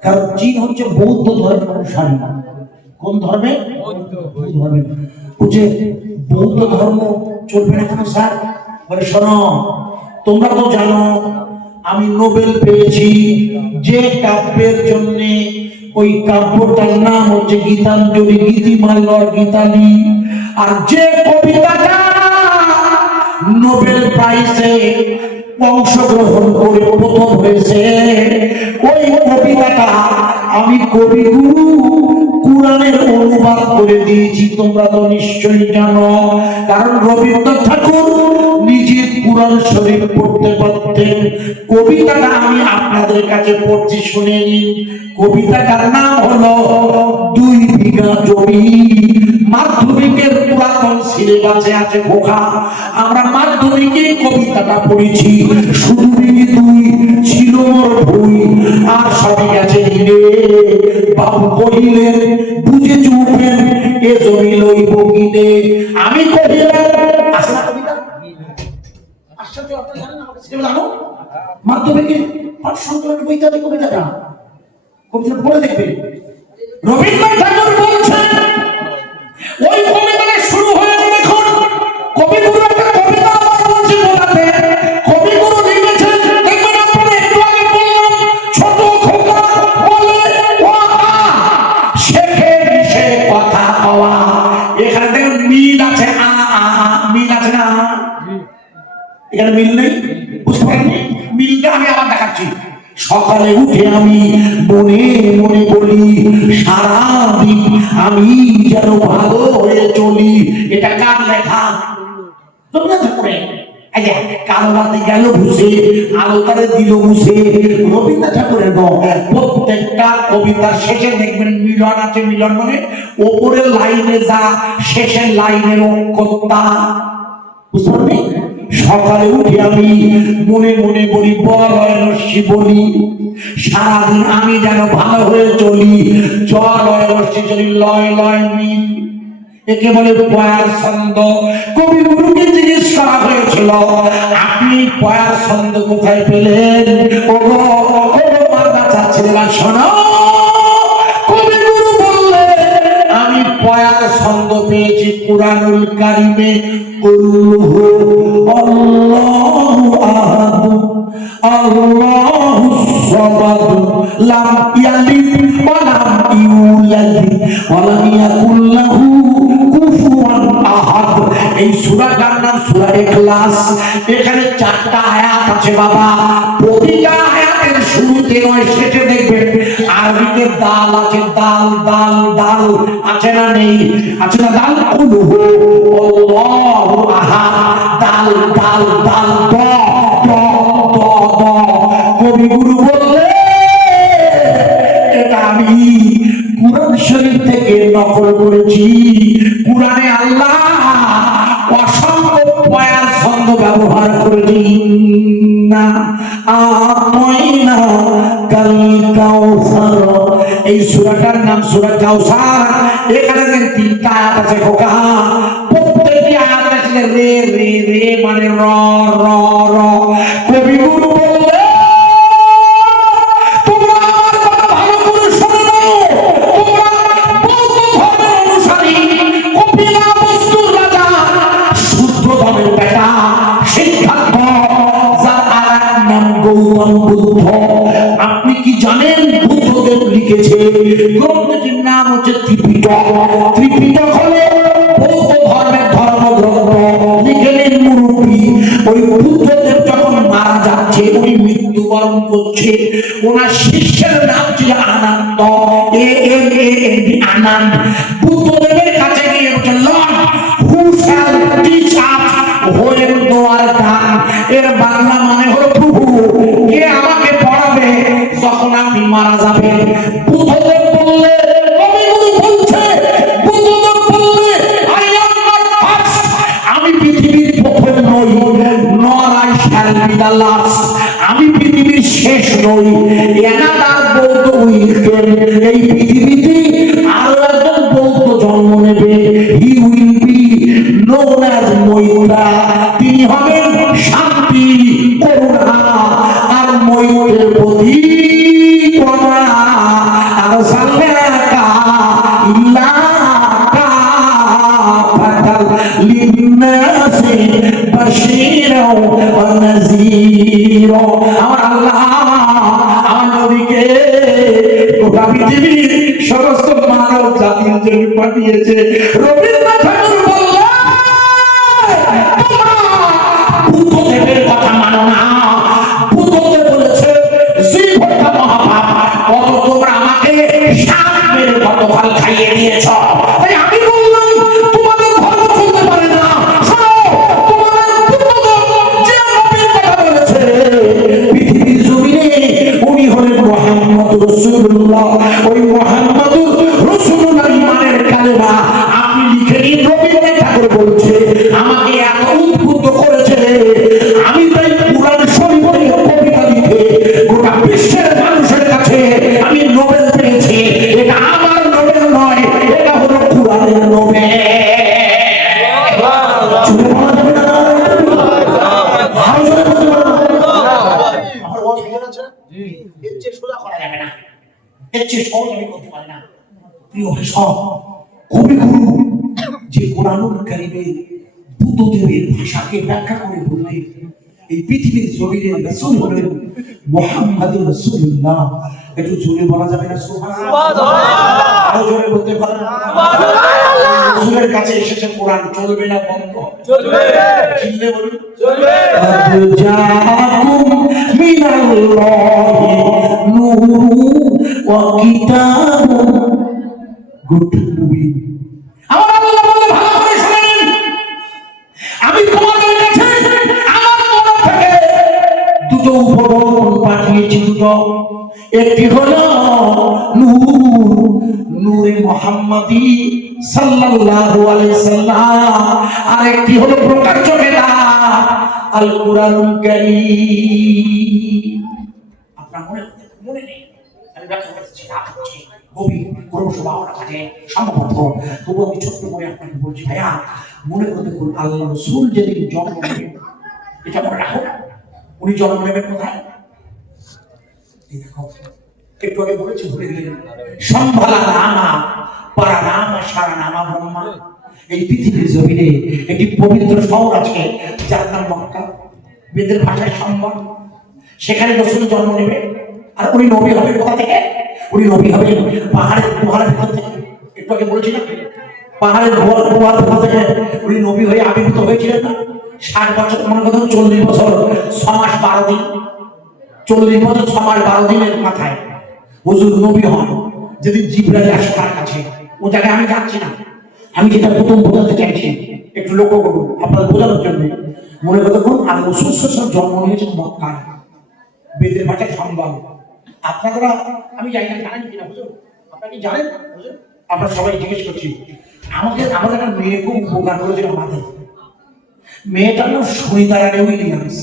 কারণ চীন হচ্ছে বৌদ্ধ ধর্মের অনুসারী। কোন ধর্মে? বৌদ্ধ ধর্মে। বুঝে বৌদ্ধ ধর্ম চলবে না কেন স্যার? বলে শোনো, তোমরা তো জানো আমি নোবেল পেয়েছি যে কাব্যের জন্য, ওই কাব্যটার নাম হচ্ছে গীতাঞ্জলি, গীতিমাল্যর গীতালি। আর যে কবিতাটা নোবেল প্রাইজে অংশগ্রহণ করে প্রথম হয়েছে, ওই কবিতাটা আমি কবিগুরু কুরআনের অনুবাদ করে দিয়েছি। তোমরা তো নিশ্চয়ই জানো, কারণ রবীন্দ্রনাথ ঠাকুর নিজে কুরআন শরীফ পড়তে পারতেন। কবিতাটা আমি আপনাদের কাছে পড়ছি, শুনে নিন। কবিতাটার নাম হলো 2 বিঘা জমি। মাধ্যমিকের পুরাতন সিলেবাসে আছে খোকা, আমরা মাধ্যমিকে কবিতাটা পড়েছি। শুধু বিঘি 2 ছিল মোর ভুই, আর সবই গেছে হিরে। বাবু কহিলেন বুঝে চুপেন, এ জমি লইব কিনে। আমি কহিলাম, আসলে কবিতা আশ্চর্য, আপনারা জানেন, আমাকে ছেলে জানো মাধ্যমিকে পাঠ সংক্রান্ত বইতে আছে কবিতাটা। কবিতা পড়ে দেখবেন। রবীন্দ্রনাথ ঠাকুর বলছেন, ওই কবিতাটা শুরু হয়ে দেখুন, কবিগুরু একটা কবিতা বলছে বলাতে। কবিগুরু লিখেছেন, দেখবেন আপনারা একটু আগে বললাম, ছোট খোকা বলে ও শেখে সে কথা কওয়া। এখানে দেখুন মিল আছে, মিল আছে না? এখানে মিল নেই, বুঝতে পারেননি? মিলটা আমি আবার দেখাচ্ছি। সকালে উঠে আমি মনে মনে বলি, সারাদিন আমি যেন ভালো হয়ে চলি। এটা কার লেখা? রবীন্দ্রনাথ ঠাকুরের। কালো রাতে গেল ঘুষে, আলো তারে দিল মুছে। রবীন্দ্রনাথ ঠাকুরের প্রত্যেকটা কবিতার শেষে দেখবেন মিলন আছে। মিলন মানে ওপরের লাইনে যা, শেষের লাইনের অক্ষরটা, বুঝতে পারবেন? সকালে উঠে আমি মনে মনে বলি, বলয় রশ্মি বলি, সারাদিন আমি যেন ভালো হয়ে চলি। জলয় রশ্মি চলি, লয় লয় মিল, একে বলে পয়ার ছন্দ। কবিগুরুকে জিজ্ঞেস করা হয়েছিল, আপনি পয়ার ছন্দ কোথায় পেলেন? ওগো মাদ্রাসার ছেলেরা শোনো, কবিগুরু বললেন আমি পয়ার ছন্দ পেয়েছি কুরআনুল কারীমে কুল হু আল্লাহু আহাদ আল্লাহুস সামাদ লাম ইয়ালিদ ওয়া লাম ইউলাদ ওয়া লাম ইয়াকুল লাহু কুফুয়ান আহাদ। এই সূরাটার নাম সূরা ইখলাস। এখানে 4টা আয়াত আছে বাবা। প্রতিটা আয়াতের শুরুতে নয় শেষে দেখবেন আরবিতে দাল আছে, দাল দাল দাল আছে না নেই? আছে না? দাল কুল হু আল্লাহু আহাদ, দাল দাল দাল দ দ দ দ। কবিগুরু বললে এটা আমি কুরআন শরীফ থেকে নকল করেছি। কুরআনে আল্লাহ অসংখ্য পয়ার ছন্দ ব্যবহার করেছি। না আতাইনা কাল কাউসার, এই সূরাটার নাম সূরা কাউসার। এখানে 3টা আয়াত আছে খোকা। প্রত্যেকটি আয়াত আসলে রে রে রে মানে র র র। কবিগুরু বললে তোমরা আমার কথা ভালো করে শুনে নাও। তোমরা বৌদ্ধ ধর্মের অনুসারী, কপিলা বস্তুর রাজা, শুদ্ধ ধর্মের বেটা সিদ্ধার্থ, যার আরেক নাম গৌতম বুদ্ধ। আপনি কি জানেন বুদ্ধদেব লিখেছে গ্রন্থটির নাম হচ্ছে ত্রিপিটক। ত্রিপিটক হলো বৌদ্ধ ধর্মের ধর্মগ্রন্থ। লিখলেন মুরব্বী। ওই বুদ্ধদেব যখন মারা যাচ্ছে, উনি মৃত্যুবরণ করছে, ওনার শিষ্যের নাম ছিল আনন্দ, আনন্দ। বুদ্ধদেবের কাছে গিয়ে বলছে, Lord who shall teach us when দোয়ার দান। এর বাংলা মানে হলো প্রভু, কে আমাকে পড়াবে যখন আপনি মারা যাবেন? বুদ্ধদেব বললে, কবিগুরু বলছে, বুদ্ধদেব বললে, আই অ্যাম নট ফার্স্ট, আমি পৃথিবীর প্রথম নই, নর I shall be the last, আমি পৃথিবীর শেষ নই। অ্যানাদার বৌদ্ধ উইল কেম, এই পৃথিবীতে আরো একজন বৌদ্ধ জন্ম নেবে। He will be known as Maitreya, তিনি হবেন শান্তি, করুণা আর মৈত্রের প্রতীক। আর সাল্লাকা ইল্লা কাফাতাল লিন্নাসি বাশীরাও ওয়া নাযীরা। আমার আল্লাহ আমার নবীকে গোটা পৃথিবীর সমস্ত মানব জাতির জন্য পাঠিয়েছে। রবীন্দ্রনাথ ঠাকুর বললেন, তোমরা বুদ্ধদেবের কথা মানো না। বুদ্ধদেব বলেছে জীব হত্যা মহাপাপ, অত তোমরা আমাকে সাপ মেরে গতকাল খাইয়ে দিয়েছ। তাই আমি বললাম তোমাদের ধর্ম চলতে পারে না। শোনো, তোমাদের বুদ্ধদেব যে নবীর কথা বলেছে পৃথিবীর জমিনে, উনি হলেন মুহাম্মদ রাসূলুল্লাহ। ওই মুহাম্মদ রাসূলুল্লাহ ইমানের কালেমা আপনি লিখে নিন। রবীন্দ্রনাথ ঠাকুর বলছে, আমাকে এত উদ্বুদ্ধ করেছে, আমি তাই কুরআন শরীফ নিয়ে কবিতা লিখে গোটা বিশ্বের মানুষের কাছে আমি নোবেল পেয়েছি। এটা আমার নোবেল নয়, এটা হলো কুরআনের নোবেল। চুপ বলা যাবে না। ভালো করে বলতে পারো। আমার ওয়াজ বুঝে আছে? এর চেয়ে সোজা করা যাবে না, এর চেয়ে সহজ আমি করতে পারি না। প্রিয় সব কবিগুরু যে কোরআনুল কারীমে বুদ্ধদেবের ভাষাকে ব্যাখ্যা করে বললেন, এই পৃথিবীর জমিনে রাসূল হলেন মুহাম্মদুর রাসূলুল্লাহ। একটু জোরে বলা যাবে না সুবহানাল্লাহ? আরো জোরে বলতে পারেন সুবহানাল্লাহ? রাসূলের কাছে এসেছে কোরআন, চলবে না বন্ধ? চলবে। চিল্লে বলুন চলবে। জাআকুম মিনাল্লাহি নূরুন ওয়া কিতাবুন গুড মুবিন। আমার আল্লাহ বলে ভালো করে শুনেন, আমি তোমাদের কাছে আমার তরফ থেকে দুটো উপকরণ পাঠিয়েছি। দুটো, একটি হলো নূর, নূরে মুহাম্মাদি সাল্লাল্লাহু আলাইহি সাল্লাম, আর একটি হলো প্রকাশ্য কিতাব আল কুরআনুল কারীম। আপনার মনে নেই? আমি ব্যাখ্যা করছি, আপনি গভীর ক্রমশ ভাবনা থাকে সম্ভবত। তবু আমি ছোট্ট করে আপনাকে বলছি, ভাইয়া মনে করে দেখুন, আল্লাহ রাসূল যেদিন জন্ম নেবেন, এটা মনে রাখো, উনি জন্ম নেবেন কোথায়? একটু আগে বলেছি, ভুলে গেলেন, সম্ভালা নামা পারা নামা সারা নামা ব্রহ্মা। এই পৃথিবীর জমিনে একটি পবিত্র শহর আছে যার নাম মক্কা, বেদের ভাষায় সম্মান। সেখানে রাসূল জন্ম নেবে। আর উনি নবী হবে কোথা থেকে? উনি নবী হবে পাহাড়ের গুহার ভিতর থেকে। একটু আগে বলেছিলাম পাহাড়ের গুহার ভিতর থেকে উনি নবী হয়ে আবির্ভূত হয়েছিলেন না? 60 বছর, মনে করুন 40 বছর 6 মাস 12 দিন, 40 বছর 6 মাস 12 দিনের মাথায় হুজুর নবী হন। যদি জিবরাইল আসে তার কাছে, ও জায়গায় আমি যাচ্ছি না, আমি যেটা প্রথম বোঝাতে চাইছি একটু লক্ষ্য করুন আপনার বোঝানোর জন্য। মনে করুন আর রাসূল সাল্লাল্লাহু জন্ম নিয়েছেন মক্কায়, বেদের ভাষায় সম্মান। আপনারা আমি জানি না জানেন কিনা হুজুর, আপনারা কি জানেন হুজুর? আমরা সবাই জিজ্ঞেস করছি। আমাদের একটা মেয়ে খুব উপকার করেছিল আমাদের। মেয়েটার নাম সুনিতা রানী উইলিয়ামস।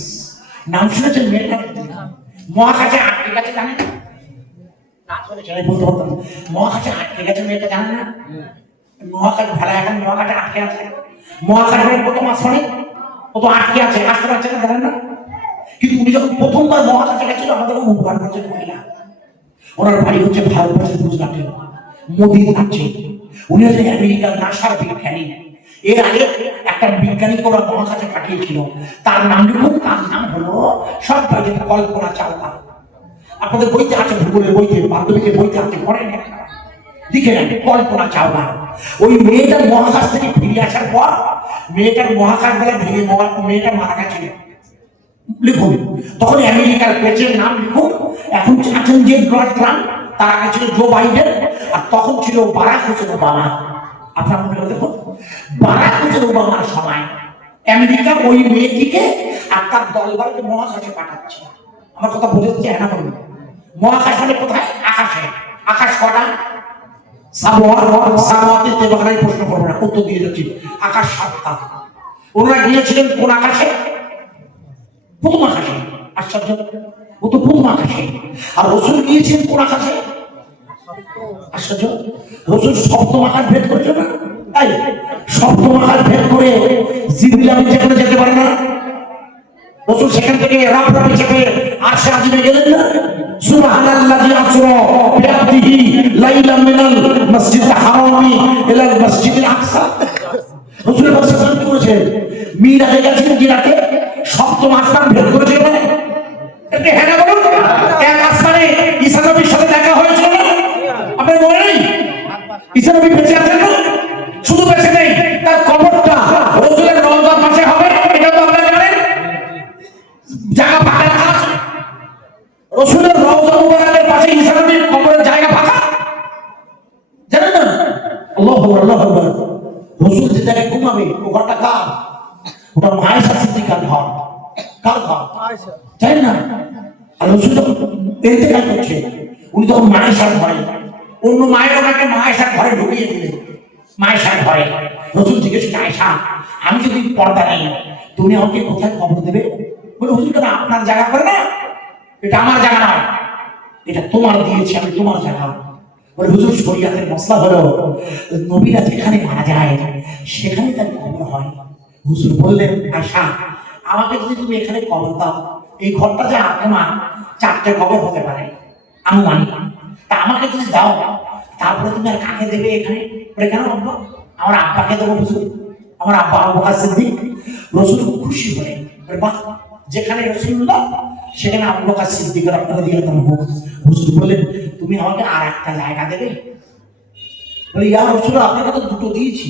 নাম শুনেছেন মেয়েটা? মহাকাশে আটকে গেছে, জানেন না? বলতে পারতাম মহাকাশে আটকে গেছে মেয়েটা, জানেন না? মহাকাশ ভেলা এখন মহাকাশে আটকে আছে। মহাকাশ কত মাস অনেক কত আটকে আছে, আসতে পারছে না, জানেন না? কিন্তু উনি যখন প্রথমবার মহাকাশে গেছিল আমাদের উপকার করেছেন মহিলা। ওনার বাড়ি হচ্ছে ভারতবর্ষের গুজরাটে, মোদী রাজ্যে। উনি হচ্ছে আমেরিকার নাসার বিজ্ঞানী। এর আগে একটা বিজ্ঞানীকে ওরা মহাকাশে পাঠিয়েছিল, তার নাম লিখুন, তার নাম হলো সব বাইরের কল্পনা চাওলা। আপনাদের বইতে আছে, ভূগোলের বইতে, মাধ্যমিকের বইতে আছে, পড়েন লিখে নেন কল্পনা চাওলা। ওই মেয়েটার মহাকাশ থেকে ফিরে আসার পর মেয়েটার মহাকাশ বেলা ভেঙে মেয়েটা মারা গেছিল। লিখুন তখন আমেরিকার প্রেসিডেন্ট নাম লিখুন। এখন আছেন যে ডোনাল্ড ট্রাম্প, তার আগে ছিল জো বাইডেন, আর তখন ছিল বারাক হোসেন ওবামা। আপনার মনে করে দেখুন, বারাক হোসেন ওবামার সময় আমেরিকা ওই মেয়েটিকে আর তার দলবলকে মহাকাশে পাঠাচ্ছে। আমার কথা বুঝেছে না? বলুন মহাকাশ মানে কোথায়? আকাশে। আকাশ কটা? সামোয়াতে তেবাগানায় প্রশ্ন করবো না, উত্তর দিয়ে যাচ্ছি। আকাশ 7টা। ওনারা গিয়েছিলেন কোন আকাশে? প্রথম আকাশে। আশ্চর্য, ও তো প্রথম আকাশে। আর রাসূল গিয়েছেন কোন আকাশে? আশ্চর্য, রাসূল সপ্তম আকাশ ভেদ করেছে না? তাই সপ্তম আকাশ ভেদ করে জিবরিল আমিন যেখানে যেতে পারে না, রাসূল সেখান থেকে রাফরাফে চেপে আরশে আজিমে গেলেন না? সুবহানাল্লাযী আসরা বিআবদিহি লাইলাম মিনাল মাসজিদিল হারামি ইলাল মাসজিদিল আকসা। রাসূল সাল্লাল্লাহু আলাইহি করেছেন মিরাজে গেছেন, জিরাতে সপ্তম আসমান ভেদ করেছে। মানে এটা হ্যাঁ না বলুন? এক আসমানে ঈসা নবীর সাথে দেখা হয়েছিল না? আপনার মনে নেই? ঈসা নবী বেঁচে আছেন না? শুধু বেঁচে নেই, তার কবরটা রাসূলের রওজার পাশে হবে, এটা তো আপনারা জানেন। জায়গা ফাঁকা রাখা আছে রাসূলের রওজা মুবারকের পাশে, ঈসা নবীর কবরের জায়গা ফাঁকা, জানেন না? আল্লাহু আকবার, আল্লাহু আকবার। রাসূল যে জায়গায় ঘুমাবে ও ঘরটা কার? ওটা আয়েশা সিদ্দিকার ঘর। কার ঘর? জানেন না? আর রাসূল যখন ইন্তেকাল করছে উনি তখন আয়েশার ঘরে, অন্য মায়ের ওনাকে আয়েশার ঘরে ঢুকিয়ে দিলেন। আয়েশার ঘরে রাসূল জিজ্ঞেস করলেন, আয়েশা আমি যদি পর্দা নেই তুমি আমাকে কোথায় কবর দেবে? বলে হুজুর কেন আপনার জায়গা করে না? এটা আমার জায়গা নয়, এটা তোমার দিয়েছি আমি, তোমার জায়গা। বলে হুজুর শরীয়তের মসলা হলো নবীরা যেখানে মারা যায় সেখানে তার কবর হয়। হুজুর বললেন, আয়েশা আমাকে যদি তুমি এখানে কবর দাও, এই ঘরটা যে আপনার 4টে কবর হতে পারে আনুমানিক, তা আমাকে যদি দাও তারপরে তুমি আর কাকে দেবে এখানে? বলে কেন আব্বা? আমার আব্বাকে দেবো হুজুর, আমার আব্বা আবু বকর সিদ্দিক। রাসূল খুশি হলেন, বলে বাহ, যেখানে রাসূলুল্লাহ সেখানে আবু বকর সিদ্দিকের আপনারা দিয়ে দেন হোক। হুজুর বললেন, তুমি আমাকে আর একটা জায়গা দেবে? বলে ইয়া রাসূলুল্লাহ আপনাকে তো দুটো দিয়েছি,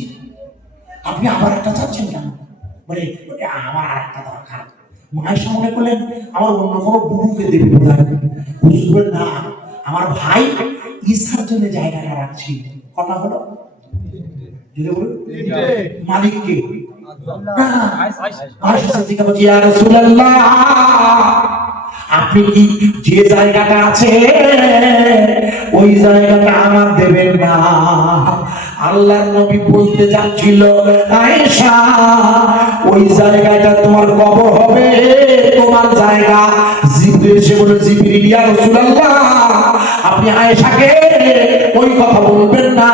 আপনি আবার একটা চাচ্ছেন কেন? বলে আমার আর একটা দরকার। আয়েশা মনে করলেন আমার অন্য কোনো বুবুকে দেবে বোধ হয়। হুজুর বলেন, না, আমার ভাই ঈসার জন্য জায়গাটা রাখছি। কথা হলো মালিককে আপনি কি যে জায়গাটা আছে ওই জায়গাটা আমার দেবেন না? আল্লাহর নবী বলতে যাচ্ছিল, আয়েশা ওই জায়গাটা তোমার কবর হবে, তোমার জায়গা। জিবরিল এসে বলে, জিবরিল ইয়া রাসূলুল্লাহ আপনি আয়েশাকে ওই কথা বলবেন না,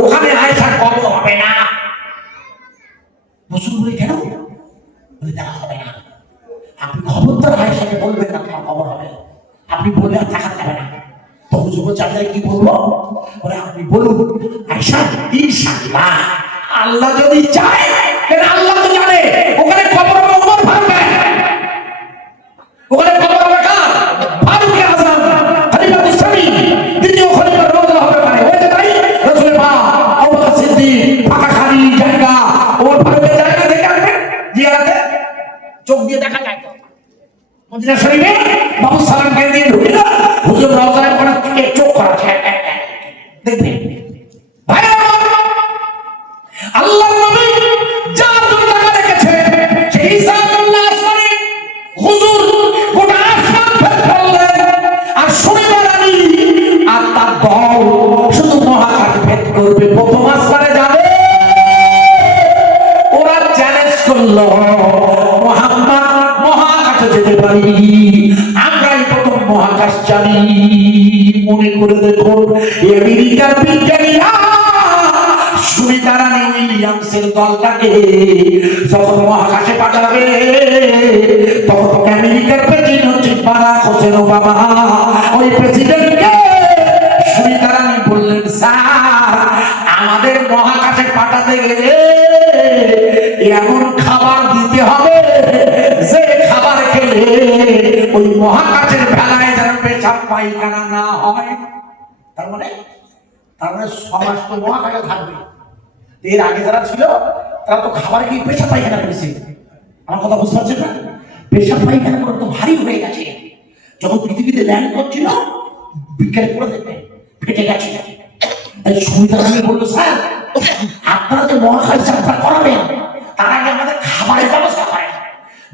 ওখানে আয়েশার কবর হবে না। রাসূল বলে কেন? বলে দেখা হবে না, আপনি খবরদার আয়েশাকে বলবেন না তোমার কবর হবে, আপনি বললে আর থাকা যাবে না। তখন যুব চাকরি কি বলবো? বলে আপনি বলুন, আয়েশা ইনশাআল্লাহ আল্লাহ যদি চায়, কেন আল্লাহ তো জানে ওখানে কবর হবে ওমর ফারুকের, ওখানে কবর হবে কার? ফারুক আযম, খলিফাতুস সানি, দ্বিতীয় খলিফা রওজা হবে ওখানে। হয়েছে তাই? রাসূলের পাক আবু বকর সিদ্দিক ফাঁকা খালি জায়গা, ওমর ফারুকের জায়গা দেখে আসবেন জিয়ারতে, চোখ দিয়ে দেখা যায় তো। মদিনা শরীফে বাবু সালামকে দিয়ে ঢুকে না, হুজুর রওজায় ওখানে থেকে চোখ করা আছে, দেখবেন ভাই আল্লাহর নবী যার জন্য টাকা রেখেছে সেই ইসাআতুল্লাহ আসমানে হুজুর গোটা আসমান ফের করলেন, আর শনিবার আলী আর তার দল শুধু মহাকাশ ভেদ করবে, প্রথম আসমানে যাবে। ওরা চ্যালেঞ্জ করলো, মুহাম্মদ মহাকাশে যেতে পারি, আমরাই প্রথম মহাকাশ জানি। মনে করে দেখুন আমেরিকার বিজ্ঞানীরা সুনিতা রানী উইলিয়ামসের দলটাকে যখন মহাকাশে পাঠাবে, তখন আমেরিকার প্রেসিডেন্ট হচ্ছে বারাক হোসেন ওবামা। ওই প্রেসিডেন্টকে সুনিতা রানী বললেন, স্যার আমাদের মহাকাশে পাঠাতে গেলে এমন খাবার দিতে হবে যে খাবার খেলে ওই মহাকাশের ভেলায় যেন পেশাব পায়খানা না হয়। তার মানে সমাজ তো মহাকাশে থাকবে, এর আগে যারা ছিল তারা তো খাবার খেয়ে পেশাব পায়খানা করেছে। আমার কথা বুঝতে পারছেন না? পেশাব পায়খানা করে তো ভারী হয়ে গেছে, যখন পৃথিবীতে ল্যান্ড করছিল বিজ্ঞানী করে দেখবে ফেটে গেছে। তাই সুবিধা আমি বললো, স্যার আপনারা যে মহাকাশ যাত্রা করাবেন তার আগে আমাদের খাবারের ব্যবস্থা করেন,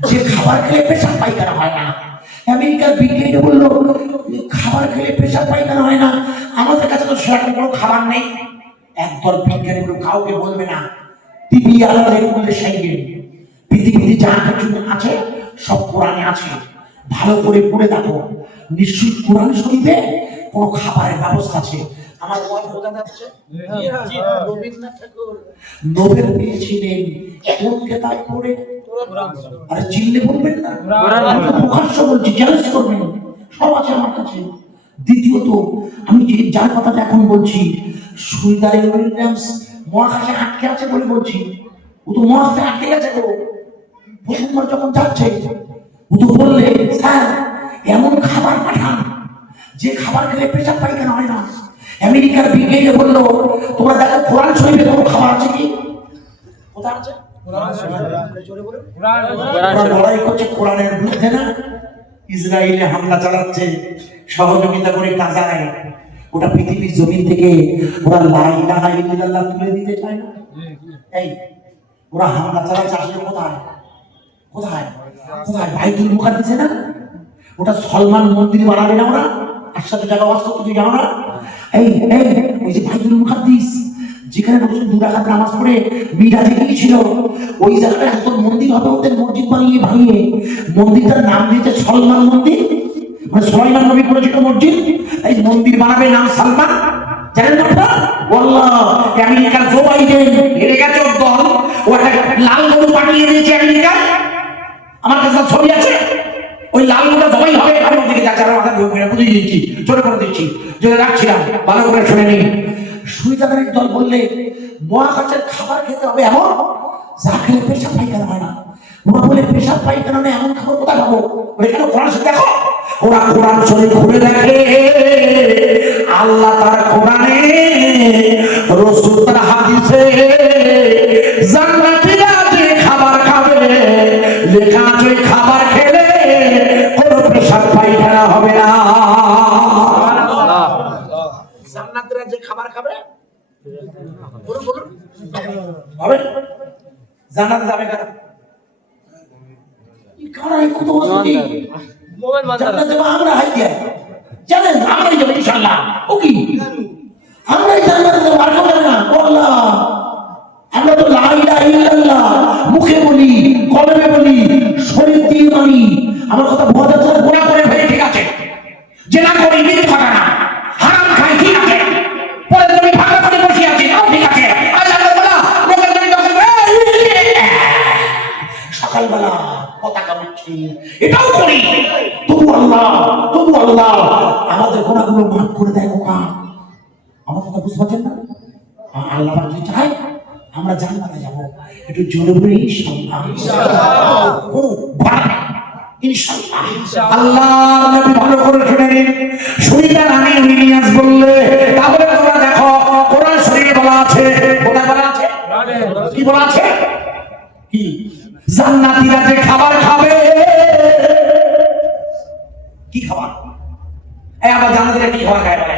যে খাবার খেলে পেশাব পায়খানা হয় না। আমেরিকার বিজ্ঞানী বললো, খাবার খেলে পেশাব পায়খানা হয় না, আমাদের কাছে তো সেরকম কোনো খাবার নেই। একদল বিজ্ঞানীগুলো কাউকে বলবে না, টিভি আলাদা বললে সাইকেল, পৃথিবীতে যা কিছু আছে সব কোরআনে আছে, ভালো করে পড়ে দেখো, নিশ্চয়ই কোরআন শরীফে কোনো খাবারের ব্যবস্থা আছে। আমার কথা বোঝা যাচ্ছে? রবীন্দ্রনাথ ঠাকুর নোবেল পেয়েছিলেন কোন কিতাব পড়ে? আরে চিনলে বলবেন না, প্রকাশ্য বলছি, চ্যালেঞ্জ করবেন, সব আছে আমার কাছে। দ্বিতীয়ত আমি যে যার কথাটা এখন বলছি, সুনিতা উইলিয়ামস মহাকাশে আটকে আছে বলে বলছি, ও তো মহাকাশে আটকে গেছে গো। প্রথমবার যখন যাচ্ছে ও তো বললে, স্যার এমন খাবার পাঠান যে খাবার খেলে পেশাব পায়খানা হয় না। আমেরিকার বিজ্ঞানী বললো, তোমরা দেখো কোরআন শরীফে কোনো খাবার আছে কি? কোথায় আছে? লড়াই করছে কোরআনের বিরুদ্ধে না, ইসরায়েলে হামলা চালাচ্ছে সহযোগিতা করে গাজায়, ওটা পৃথিবীর জমিন থেকে ওরা লা ইলাহা ইল্লাল্লাহ তুলে দিতে চায় না। এই ওরা হামলা চালাচ্ছে আসলে কোথায়? কোথায় কোথায়? বাইতুল মুকাদ্দাসে না, ওটা সলমান মন্দির বানাবে না ওরা, আর সাথে জায়গা ওয়াজ করতে তুই জানো না? এই এই ওই যে বাইতুল মুকাদ্দাস যেখানে রাসূল 2 রাকাত নামাজ পড়ে মিরাজে গিয়েছিল, ওই জায়গাটা এখন মন্দির হবে, ওদের মসজিদ বানিয়ে ভাঙিয়ে মন্দিরটার নাম দিয়েছে সলমান মন্দির, মানে সুলাইমান নবী করেছিল মসজিদ, এই মন্দির বানাবে নাম সালমান। জানেন না আপনারা? ওয়াল্লাহ আমেরিকার জো বাইডেন হেরে গেছে ওর দল, ও একটা লাল গরু পাঠিয়ে দিয়েছে আমেরিকা, আমার কাছে ছবি আছে, ওই লাল গরুটা জবাই হবে। আমি ওদিকে যাচ্ছি, আমার মাথা বুঝিয়ে দিচ্ছি, জোরে করে দিচ্ছি, জোরে রাখছিলাম, ভালো করে শুনে নিন। সুইজারের দল বললে মহাকাশের খাবার খেতে হবে এমন যা খেলে পেশাব পায়খানা হয় না। ওরা বলে পেশাব পায়খানা নেই, এমন খাবার কোথায় পাবো? এখানে কোরআন শরীফ দেখো, ওরা কোরআন শরীফ খুলে দেখে, আল্লাহ তার কোরআনে, রাসূল তার হাদিসে জান্নাতীরা যে খাবার খাবে লেখা আছে, খাবার খেলে কোনো পেশাব পায়খানা হবে না। জান্নাতীরা যে খাবার খাবে বলুন বলুন হবে, জান্নাতে যাবে কারা? এই কারাই কত অসুখী মোবাইল বাজার জান্নাতে আমরা হাই যায়, জানেন আমরাই যাব ইনশাআল্লাহ। ও কি আমরাই জান্নাতে যাব, আর কেউ যাবে না। আল্লাহ, আমরা তো লা ইলাহা ইল্লাল্লাহ মুখে বলি, কলমে বলি, শরীর দিয়ে মানি। আমার কথা বোঝা যাচ্ছে? গোনা করে ফেলে ঠিক আছে, জেনা করি মিথ্যা কথা না, হারাম খাই ঠিক আছে, পরে তুমি ভাগা করে বসে আছি তাও ঠিক আছে, আজ আল্লাহ বলা লোকের জন্য সকালবেলা পতাকা উঠছে এটাও করি, তবু আল্লাহ আমাদের গোনাগুলো মাফ করে দেয়। ওকা আমার কথা বুঝতে পারছেন না? আল্লাহ যদি চায় আমরা জান্নাতে যাব, একটু জোরে বলি ইনশাআল্লাহ। ইনশাআল্লাহ। আল্লাহর নবী ভালো করে শুনে নিন, শুনিলেন আমি ইলিয়াস বললে, তারপরে তোমরা দেখো কোরআন শরীফে বলা আছে, কোথায় বলা আছে? কি বলা আছে? কি জান্নাতীরা যে খাবার খাবে, কি খাবার? এই আবার জান্নাতীরা কি খাবার খায় বলে?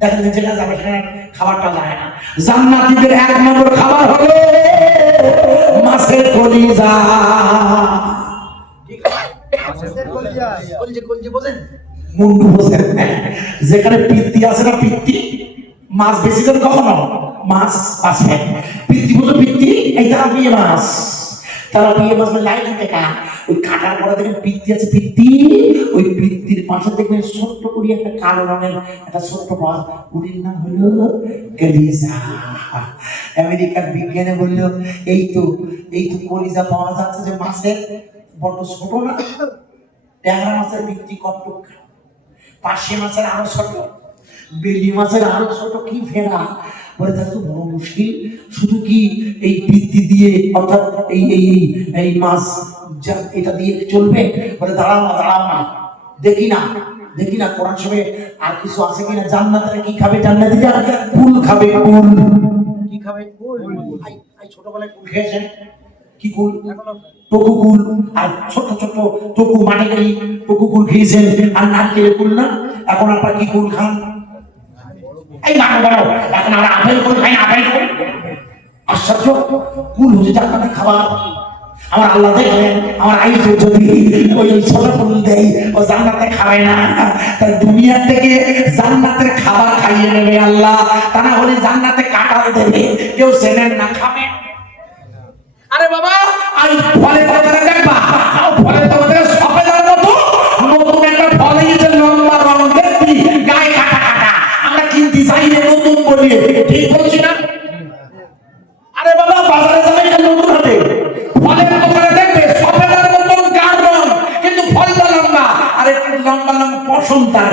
দেখেন যেটা যাবে সেখানে খাবারটা যায় না। জান্নাতীদের এক নম্বর খাবার হলো মাছের কলিজা। মুন্ডু বোঝেন, যেখানে পিত্তি আছে না, পিত্তি মাছ বেশি দেন কখনো, মাছ আছে পিত্তি, বুঝো পিত্তি, এই তারা বিয়ে মাছ, তারা বিয়ে মাছ মানে লাইন টেকা, ওই কাটার পরে দেখেন পিত্তি আছে, পিত্তি, ওই পিত্তির পাশে দেখবেন ছোট্ট করে একটা কালো রঙের একটা ছোট্ট মাছ, ওটির নাম হলো কলিজা। আমেরিকার বিজ্ঞানে বললো এই তো কলিজা পাওয়া যাচ্ছে যে মাছের বড় ছোট না, ট্যাংরা মাছের পিত্তি কটক, পার্শে মাছের আরো ছোট, বেলি মাছের আরো ছোট, কি ফেরা বলে তা তো বড় মুশকিল। শুধু কি এই পিত্তি দিয়ে অর্থাৎ এই মাছ এটা দিয়ে চলবে? বলে দাঁড়াও না, দেখি না কোরআন শরীফে আর কিছু আছে কিনা। জান্নাতীরা কি খাবে? জান্নাতীরা কুল খাবে, কুল। কি খাবে? কুল। আই ছোটবেলায় কুল খেয়েছেন? কি কুল? টকু কুল। আর ছোট ছোট টকু, মাটি গাড়ি টকু কুল খেয়েছেন, আর নারকেলের কুল না। এখন আপনার কি কুল খান? এই বড় এখন আমরা আপেল কুল খাই, আপেল কুল। আশ্চর্য, কুল হচ্ছে জান্নাতের খাবার। আমার আল্লাহ দেখলেন আমার আইতে যদি ওই ছোট কুল দেয়, ও জান্নাতে খাবে না, তাই দুনিয়া থেকে জান্নাতের খাবার খাইয়ে নেবে আল্লাহ, তা না হলে জান্নাতে কাঁঠাল দেবে, কেউ চেনেন না, খাবে। আরে বাবা, আই ফলে বাজারে দেখবা, ফলে তোমাদের সফেদার মতো নতুন একটা ফল হয়েছে, লম্বা রং দেখবি, গায়ে কাটা কাটা, আমরা কিনতে চাই না নতুন বলি, ঠিক বলছি না? আরে বাবা, বাজারে যাবে নতুন হাতে ফলের দোকানে দেখবে সফেদার মতন গাঢ় রং, কিন্তু ফলটা লম্বা, আর একটু লম্বা পশম, তার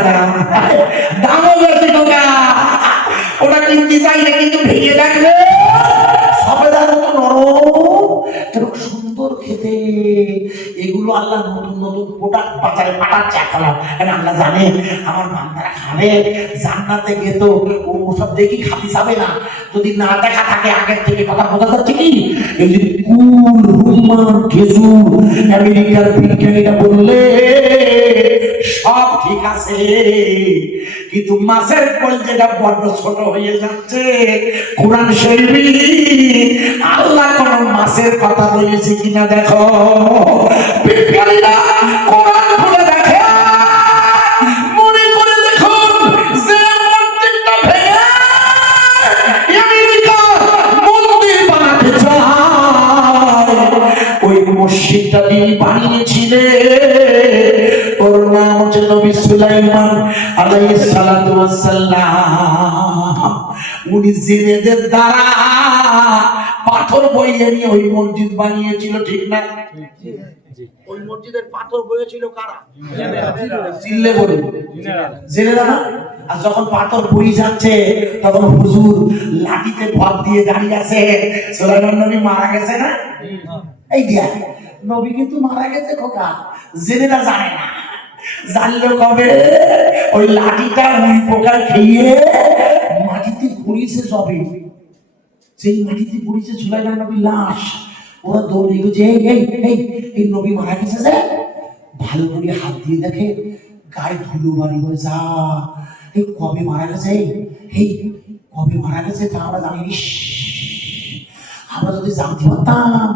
দামও বেশি ঢোকা, ওটা কিনতে চাই না, কিন্তু ভেঙে দেখবে সফেদার মতো নরম, সুন্দর খেতে। এগুলো আল্লাহ নতুন নতুন প্রোডাক্ট বাজারে পাঠাচ্ছে এখন, আল্লাহ জানে আমার বান্দারা খাবে। জান্নাতে গিয়ে তো ওসব দেখি খাতে যাবে না, যদি না দেখা থাকে আগের থেকে। কথা বোঝা যাচ্ছে কি? এই যে কুল, রুম্মান, খেজুর, আমেরিকার বিজ্ঞানীরা বললে সব ঠিক আছে, কিন্তু মাছের কলিজাটা বড্ড ছোট হয়ে যাচ্ছে। কোরআন শরীফে আল্লাহ কোন মাছের কথা বলেছে কিনা দেখো। বিজ্ঞানীরা কোরআন খুলে দেখে, মনে করে দেখুন, যে মসজিদটা ভেঙে আমেরিকা মন্দির বানাতে চায়, ওই মসজিদটা তিনি বানিয়েছিলেন, ওর নাম হচ্ছে নবী সুলাইমান আলাইহিস সালাতু ওয়াস সালাম। উনি জিনেদের দ্বারা পাথর বইয়ে নিয়ে ওই মসজিদ বানিয়েছিল, ঠিক না? ওই মসজিদের পাথর বইয়েছিল কারা? চিল্লে বলুন, জেনেরা না? আর যখন পাথর বই যাচ্ছে তখন হুজুর লাঠিতে ভর দিয়ে দাঁড়িয়ে আছে, সুলাইমান নবী মারা গেছে না? এই দিয়া নবী কিন্তু মারা গেছে, খোকা জেনেরা জানে না। জানলো কবে? ওই লাঠিটা উই পোকা খেয়ে মাটিতে পড়িয়েছে, সবে সেই মাটিতে পড়িয়েছে সুলাইমান নবীর লাশ। ওরা দৌড়ে গেছে, এই নবী মারা গেছে যে, ভালো করে হাত দিয়ে দেখে গায়ে ধুলো বাড়ি হয়ে যা, এই কবে মারা গেছে, কবে মারা গেছে তা আমরা জানি। আমরা যদি জানতে পারতাম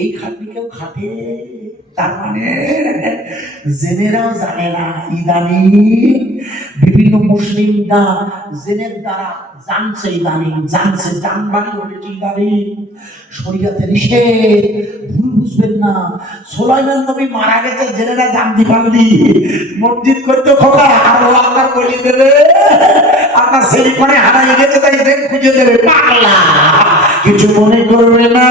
এই খাটনি কেউ খাটে, তার মানে জেনেরাও জানে না। ইদানি বিভিন্ন মুসলিমরা জেনের দ্বারা জানছে, ইদানি জানছে, জানবানি হয়েছে ইদানি। শরীয়তে নিষেধ, ভুল বুঝবেন না। সুলাইমান নবী মারা গেছে, জেনেরা জানতে পারলি মসজিদ করতে খোকা, আর আল্লাহ বলে দেবে আপনার সেই কোণে হারাই গেছে, তাই দেখ খুঁজে দেবে, পাগলা কিছু মনে করবে না।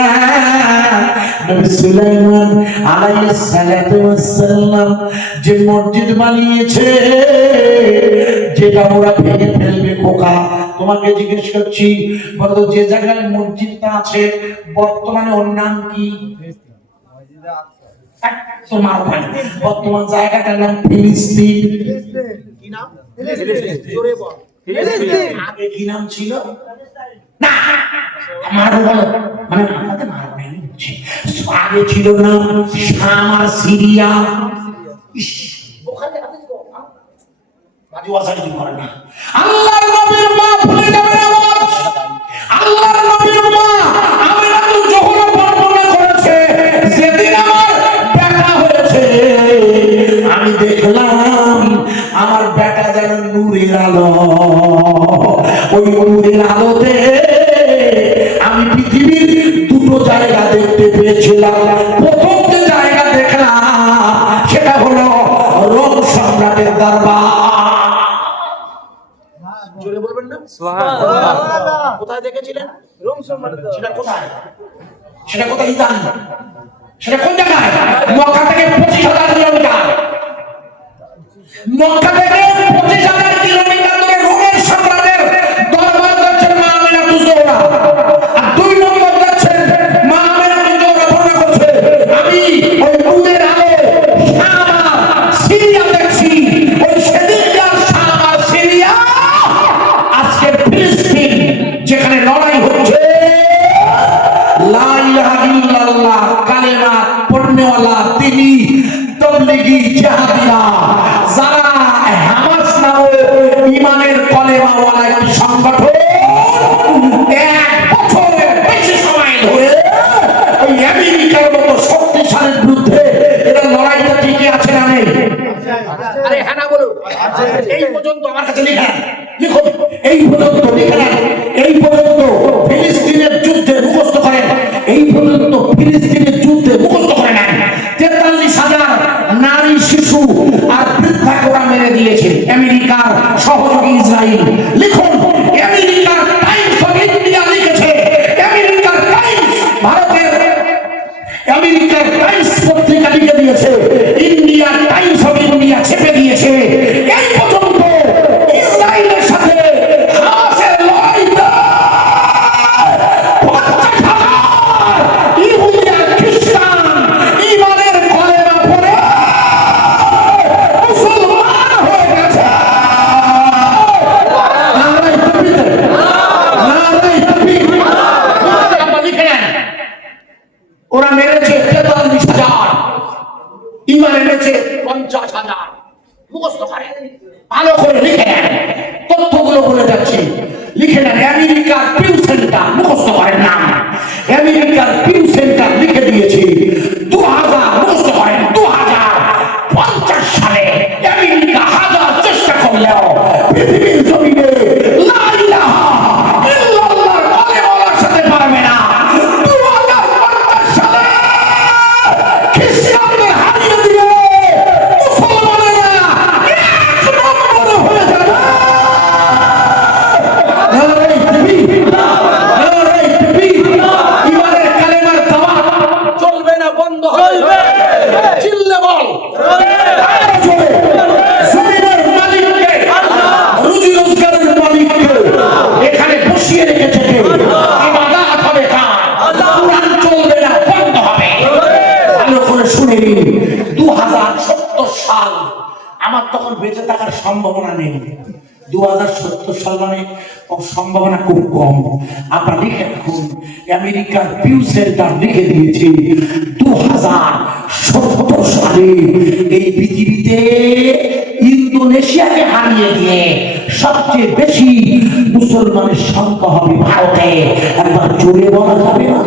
নবী সুলাইমান আলাইহিস সালাতু ওয়াস সালাম যে মসজিদ বানিয়েছে, যেটা ওরা ভেঙে ফেলবে খোকা, তোমাকে জিজ্ঞেস করছি, বলো যে জায়গায় মসজিদটা আছে বর্তমানে ওর নাম কি? তোমার ভাই, বর্তমান জায়গাটার নাম ফিলিস্তিন। কি নাম? জোরে বল। আগে কি নাম ছিল? না আমার বলো, মানে আমাদের মারবে না বলছি। আগে ছিল না শাম আর সিরিয়া। ইস, ওখানে হাদিস বল। বাজে ওয়াসাইদি করে না। আল্লাহর নবীর মা ভুলে যাবে না বল। আল্লাহর নবীর মা আমিনাতুল জোহরা বর্ণনা করেছে, যেদিন আমার বেটা হয়েছে আমি দেখলাম আমার বেটা যেন নূরের আলো, ওই নূরের আলোতে আমি পৃথিবীর দুটো জায়গা দেখতে পেয়েছিলাম। প্রথম যে জায়গা দেখলাম সেটা হলো রোম সম্রাটের দরবার। জোরে বলবেন না? কোথায় দেখেছিলেন? রোম সম্রাটের দরবার। সেটা কোথায়? সেটা কোথায় জানেন? সেটা কোন জায়গায়? মক্কা থেকে 25,000 কিলোমিটার। মক্কা থেকে 25,000 কিলোমিটার দূরে রোমের সম্রাটের দরবার দেখছেন মা আমিনাতুল জোহরা। আর 2 নম্বর দেখছেন মা আমিনাতুল জোহরা বর্ণনা করছে, আমি ওই নূরের আলো শাম আর সিরিয়া দেখছি। ওই সেদিনকার শাম আর সিরিয়া আজকের ফিলিস্তিন, যেখানে লড়াই হচ্ছে লা ইলাহা ইল্লাল্লাহ কালেমা পড়নেওয়ালা তিনি তবলিগি জিহাদিরা, যারা হামাস নামে ঈমানের কলেমাওয়ালা একটি সংগঠন 1 বছরের বেশি সময় ধরে ওই আমেরিকার মতো শক্তিশালীর বিরুদ্ধে এরা লড়াইটা টিকে আছে না নেই? আরে হ্যাঁ না বলুন। এই পর্যন্ত আমার কাছে লেখা। লিখুন, এই পর্যন্ত লিখে নেন, এই পর্যন্ত ফিলিস্তিনের যুদ্ধে মুখস্থ করেন, এই পর্যন্ত ফিলিস্তিনের যুদ্ধে মুখস্থ করে নেন। 43,000 নারী, শিশু আর বৃদ্ধাকে ওরা মেরে দিয়েছে আমেরিকার সহযোগী ইসরায়েল। লিখুন, আমেরিকার টাইমস অফ ইন্ডিয়া লিখেছে, আমেরিকার টাইমস, ভারতের আমেরিকার টাইমস পত্রিকা লিখে দিয়েছে, ইন্ডিয়ার টাইমস অফ ইন্ডিয়া ছেপে দিয়েছে এই পর্যন্ত ইসরায়েলের সাথে হামাসের লড়াইতে 50,000 ইহুদি আর খ্রিস্টান ঈমানের কলেমা পড়ে মুসলমান হয়ে গেছে। নারায়ে তাকবীর, নারায়ে তাকবীর। আপনারা লিখে নেন, ওরা মেরেছে 43,000, ঈমান এনেছে 50,000 মুখস্থ করেন। ভালো করে লিখে নেন, তথ্যগুলো বলে যাচ্ছি। লিখে নেন, আমেরিকার পিউ সেন্টার, মুখস্থ করেন নাম, আমেরিকার পিউ সেন্টার লিখে দিয়েছি 2000, মুখস্থ করেন 2050 সালে আমেরিকা হাজার চেষ্টা করলেও পৃথিবীর জমিনে লা ইলাহা ইল্লাল্লাহর কলেমা বলার সাথে পারবে না। 2050 সালে খ্রিস্টানদের হারিয়ে দিয়ে মুসলমানেরা 1 নম্বর হয়ে যাবে। নারায়ে তাকবীর, নারায়ে তাকবীর। ঈমানের কালেমার দাওয়াত চলবে না, বন্ধ হবে। চিল্লে বল। আরো জোরে। জমিনের মালিককে, রুজি রোজগারের মালিককে এখানে বসিয়ে রেখেছে কে? ইবাদত হবে কার? কুরআন চলবে না, বন্ধ হবে। ভালো করে শুনে নিন, 2070 সাল, আমার তখন বেঁচে থাকার সম্ভাবনা নেই। 2070 সাল মানে সম্ভাবনা খুব কম। আপনারা লিখে রাখুন, আমেরিকার পিউ সেন্টার লিখে দিয়েছে 2070 সালে এই পৃথিবীতে ইন্দোনেশিয়াকে হারিয়ে দিয়ে সবচেয়ে বেশি মুসলমানের সংখ্যা হবে ভারতে। একবার জোরে বলা যাবে না?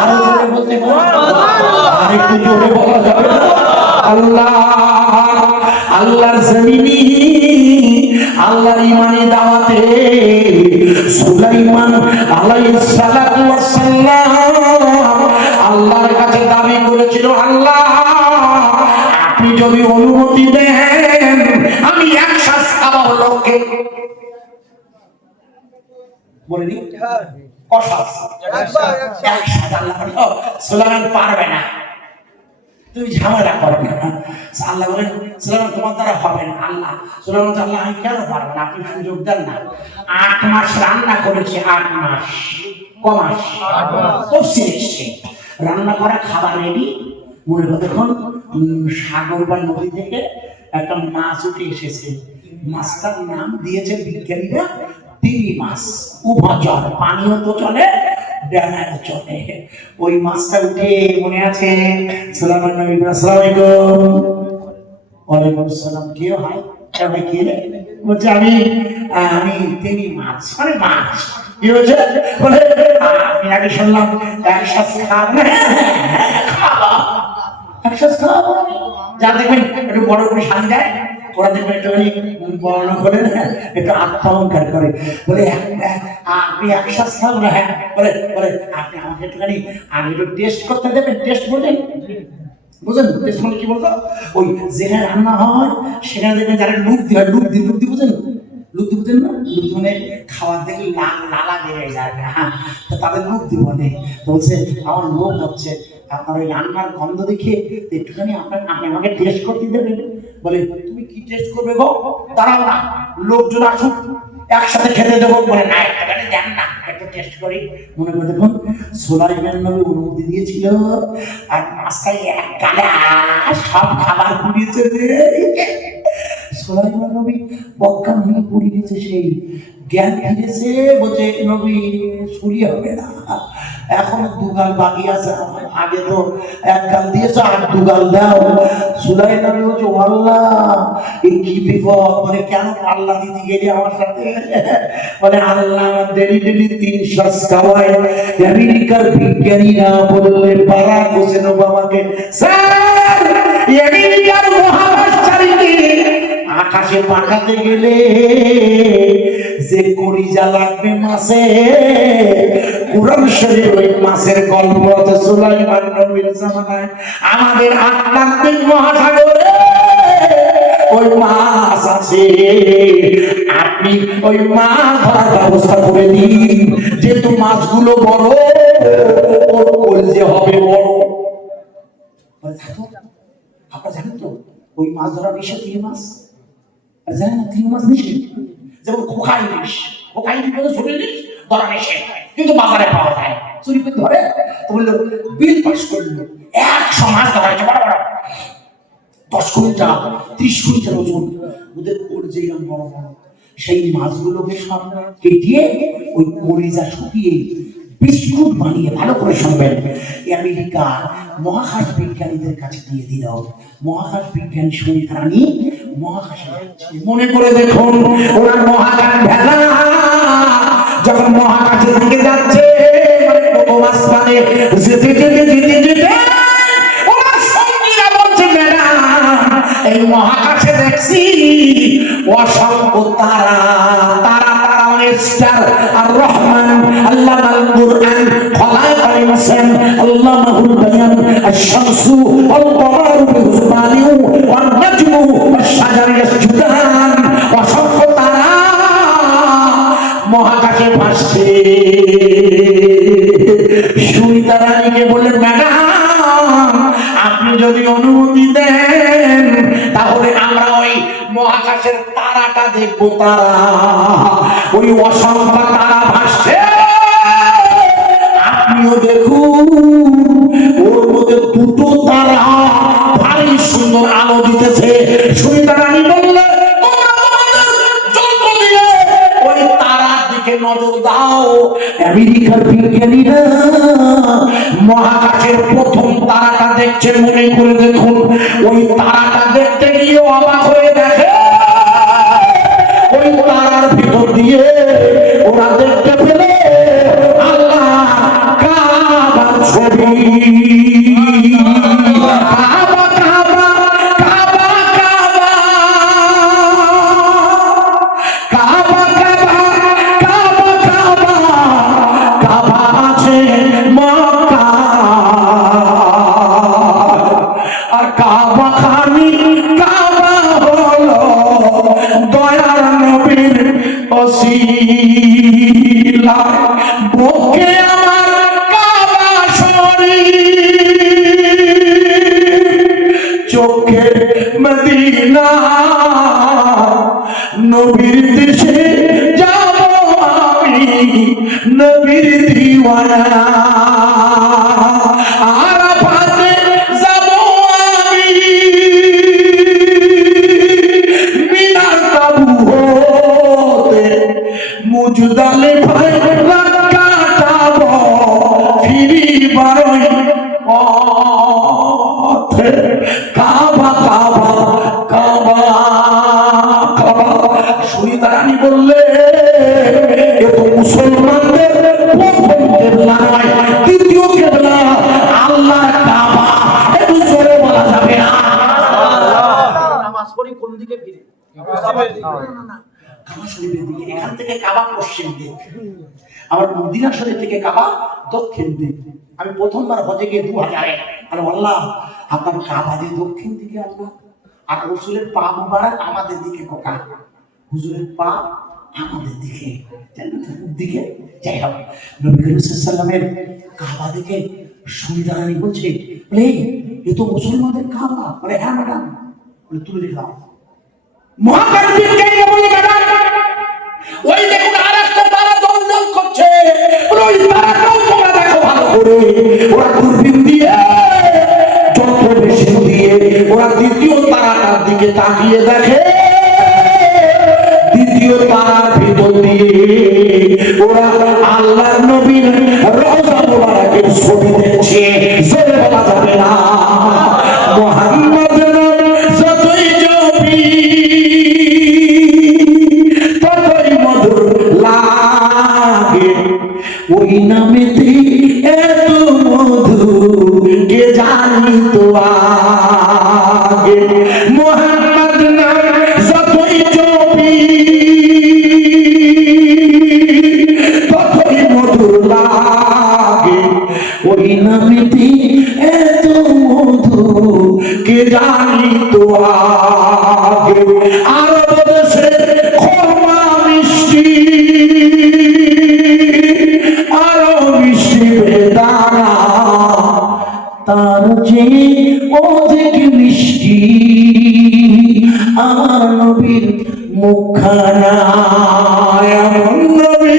আরো জোরে বলতে পারবেন? আরেকটু জোরে বলা যাবে না? আল্লাহ, আল্লাহর জমিনে, আল্লাহর ঈমানি দাওয়াতে সুলাইমান আলাইহিস সালাতু ওয়াস সালাম আল্লাহর কাছে দাবি করেছিল, আল্লাহ আপনি যদি অনুমতি দেন আমি 100 খাবার লোককে বলিনি কষা 100 আল্লাহ সুলাইমান পারবে না। তুমি ঝামেলা করো না। আল্লাহ বলেন সুলাইমান তোমার দ্বারা হবে না। আল্লাহ সুলাইমান বলছে, আল্লাহ আমি কেন পারবো না, আপনি সুযোগ দেন না। 8 মাস রান্না করেছে, 8 মাস কমাস তফসিল এসছে, রান্না করা খাবার রেডি। মনে করো দেখুন সাগর বা নদী থেকে একটা মাছ উঠে এসেছে, মাছটার নাম দিয়েছে বিজ্ঞানীরা তিমি মাছ। উভচর, পানিও তো চলে ডানাও চলে। ওই মাছটা উঠে মনে আছে সুলাইমান নবী আসসালামু আলাইকুম, ওয়ালাইকুম আসসালাম, কে ভাই ভাই কে রে? বলছে আমি তিমি মাছ, মানে মাছ। কি হয়েছে? বলে আমি আগে শুনলাম একসাথে খাবো, একসাথে খাবো। যা দেখবেন একটু বড় করে শাড়ি দেয়, ওরা দেখবেন একটুখানি বর্ণনা করে একটু আত্মহংকার করে, বলে আপনি একসাথে খাবো না। হ্যাঁ বলে বলে আপনি আমাকে একটুখানি আমি একটু টেস্ট করতে দেবেন। টেস্ট বলেন, বুঝলেন টেস্ট মানে কি বলতো? ওই যেখানে রান্না হয় সেখানে দেখবেন যারা লুব্ধি হয়, লুব্ধি লুব্ধি বুঝেন? লুব্ধি বুঝেন না? লুব্ধি মানে খাবার দেখলে লালা বেড়ে যায়, হ্যাঁ তাদের লুব্ধি বলে। তো বলছে আমার লোভ হচ্ছে আপনার ওই রান্নার গন্ধ দেখে একটুখানি আপনি আমাকে টেস্ট করতে দেবেন। বলে তুমি কি টেস্ট করবে গো? দাঁড়াও না, লোকজন আসুক একসাথে খেতে দেবো। বলে না একটাখানি দেন না, একটু টেস্ট করি। মনে করে দেখুন সুলাইমান নবী অনুমতি দিয়েছিল, আর মাছটাই এক গালে সব খাবার পুড়িয়েছে। সুলাইমান নবী বক্কা ভেঙে পুড়ে গেছে, সেই জ্ঞান ফিরেছে। বলছে নবী ছুরি হবে না, এখনো দুগাল বাকি আছে, আগে তো এক গাল দিয়েছ আর দুগাল দাও। সুলাইমান নবী বলছে আল্লাহ এই কি বিপদ, মানে কেন আল্লাহ দিদি গেলি আমার সাথে? বলে আল্লাহ ডেলি ডেলি 300 খাওয়ায়। আমেরিকার বিজ্ঞানীরা বললে বারাক হোসেন ওবামাকে, স্যার আমেরিকার মহাকাশচারীকে আকাশে পাঠাতে গেলে যে কলিজা লাগবে মাছে, কুরআন শরীফ ওই মাছের গল্প আছে সুলাইমান নবীর জামানায়। আমাদের আটলান্টিক মহাসাগরে ওই মাছ আছে, আপনি ওই মাছ ধরার ব্যবস্থা করে দিন, যেহেতু মাছগুলো বড় ওর কলিজা হবে বড়। আপনারা জানেন তো ওই মাছ ধরা নিষেধ, তিমি মাছ আর জানেন না? তিমি মাছ নিষেধ, যেমন খোকা ইলিশ, খোকা ইলিশ বলে ছোট ইলিশ ধরা নিষেধ, কিন্তু বাজারে পাওয়া যায়। চুরি করে ধরে তো বললো বিল পাস করলো, 100 মাছ ধরা হয়েছে বড় বড়, 10 কুইন্টাল 30 কুইন্টাল ওজন, ওদের কলিজা এরকম বড় বড়। সেই মাছগুলোকে সব কেটিয়ে ওই কলিজা শুকিয়ে বিস্কুট বানিয়ে, ভালো করে শুনবেন, আমেরিকা মহাকাশ বিজ্ঞানীদের কাছে দিয়ে দিল। মহাকাশ বিজ্ঞানী শুনে তারা নিয়ে মহাকাশে মনে করে দেখুন ওরা মহাকাশ ভেলা যখন মহাকাশের দিকে যাচ্ছে, মানে যেতে যেতে যেতে যেতে ওরা সঙ্গীরা বলছে ম্যাডাম এই মহাকাশে দেখছি অসংখ্য তারা, তারা তারা মানে স্টার। আর রহমান আল্লামাল কুরআন খলাকাল ইনসান আল্লামাহুল বায়ান আশ-শামসু ওয়াল কমারু বিহুসবানিহি ওয়ান নাজমু ওয়াশ-শাজারু ইয়াসজুদান। অসংখ্য তারা মহাকাশে ভাসছে। সুনিতা রানীকে বললেন ম্যাডাম আপনি যদি অনুমতি দেন তাহলে আমরা ওই মহাকাশের তারাটা দেখবো। তারা ওই অসংখ্য তারা ভাসছে, আপনিও দেখুন। ওর মধ্যে দুটো তারা ভারী সুন্দর আলো দিতেছে। সুনিতা রানী বললেন ওই তারার দিকে নজর দাও। আমেরিকার বিজ্ঞানীরা মহাকাশের প্রথম তারাটা দেখছে। মনে করে দেখুন ওই তারাটা দেখতে গিয়ে অবাক হয়ে দেখে ওই তারার ভিতর দিয়ে ওরা দেখতে পেলে আল্লাহ কাবার ছবি। কাবা কাবা কাবা কাবা কাবা কাবা কাবা কাবা আছে মক্কা, আর কাবা খানি বলছে কাবা কাবা কাবা কাবা। সুনিতা রানী বললে এ তো মুসলমানদের প্রথম কেবলা নয়, দ্বিতীয় কেবলা আল্লাহর কাবা। একটু জোরে বলা যাবে না? নামাজ পড়ি কোন দিকে ফিরে? না কাবা শরীফের দিকে। এখান থেকে কাবা পশ্চিম দিক, আবার মদিনা শরীফ থেকে কাবা দক্ষিণ দিক। আমি প্রথমবার হজে গিয়ে 2000-এ আর আল্লাহ আপনার কাবা দিয়ে দক্ষিণ দিকে আল্লাহ, আর রসুলের পা মুবারক আমাদের দিকে কোকা, হুজুরের পা আমাদের দিকে, জান্নাতের দিকে। যাই হোক, নবী করিম সাল্লাল্লাহু আলাইহি ওয়াসাল্লামের কাবা দেখে সুনিতা রানী বলছে বলে এ তো মুসলমানদের কাবা। বলে হ্যাঁ ম্যাডাম। বলে তুলে দিলাম মহাকাশবিদ কে বলে ম্যাডাম ওই দেখুন আরেকটা তারা জ্বলজ্বল করছে। বলে ওই তারাটাও তোমরা দেখো ভালো করে। ওরা দূরবীন দিয়ে যন্ত্রমেশিন দিয়ে ওরা দ্বিতীয় তারাটার দিকে তাকিয়ে দেখে, দ্বিতীয় তারার ভিতর দিয়ে ওরা আল্লাহর নবীর রওজা মোবারকের ছবি দেখছে। জোরে বলা যাবে না? মুহাম্মদ যতই জপি ততই মধুর লাগে, ওই নামেতে এত মধু কে জানি তো আগে। মুহাম্মদ নাম যতই জপি ততই মধুর লাগে, ওই নামেতে এত মধু কে জানি তো আগে। আরব দেশে খোরমা মিষ্টি, আরো মিষ্টি বেদানা, তার যে অধিক মিষ্টি আমার নবীর মুখখানা। এমন নবী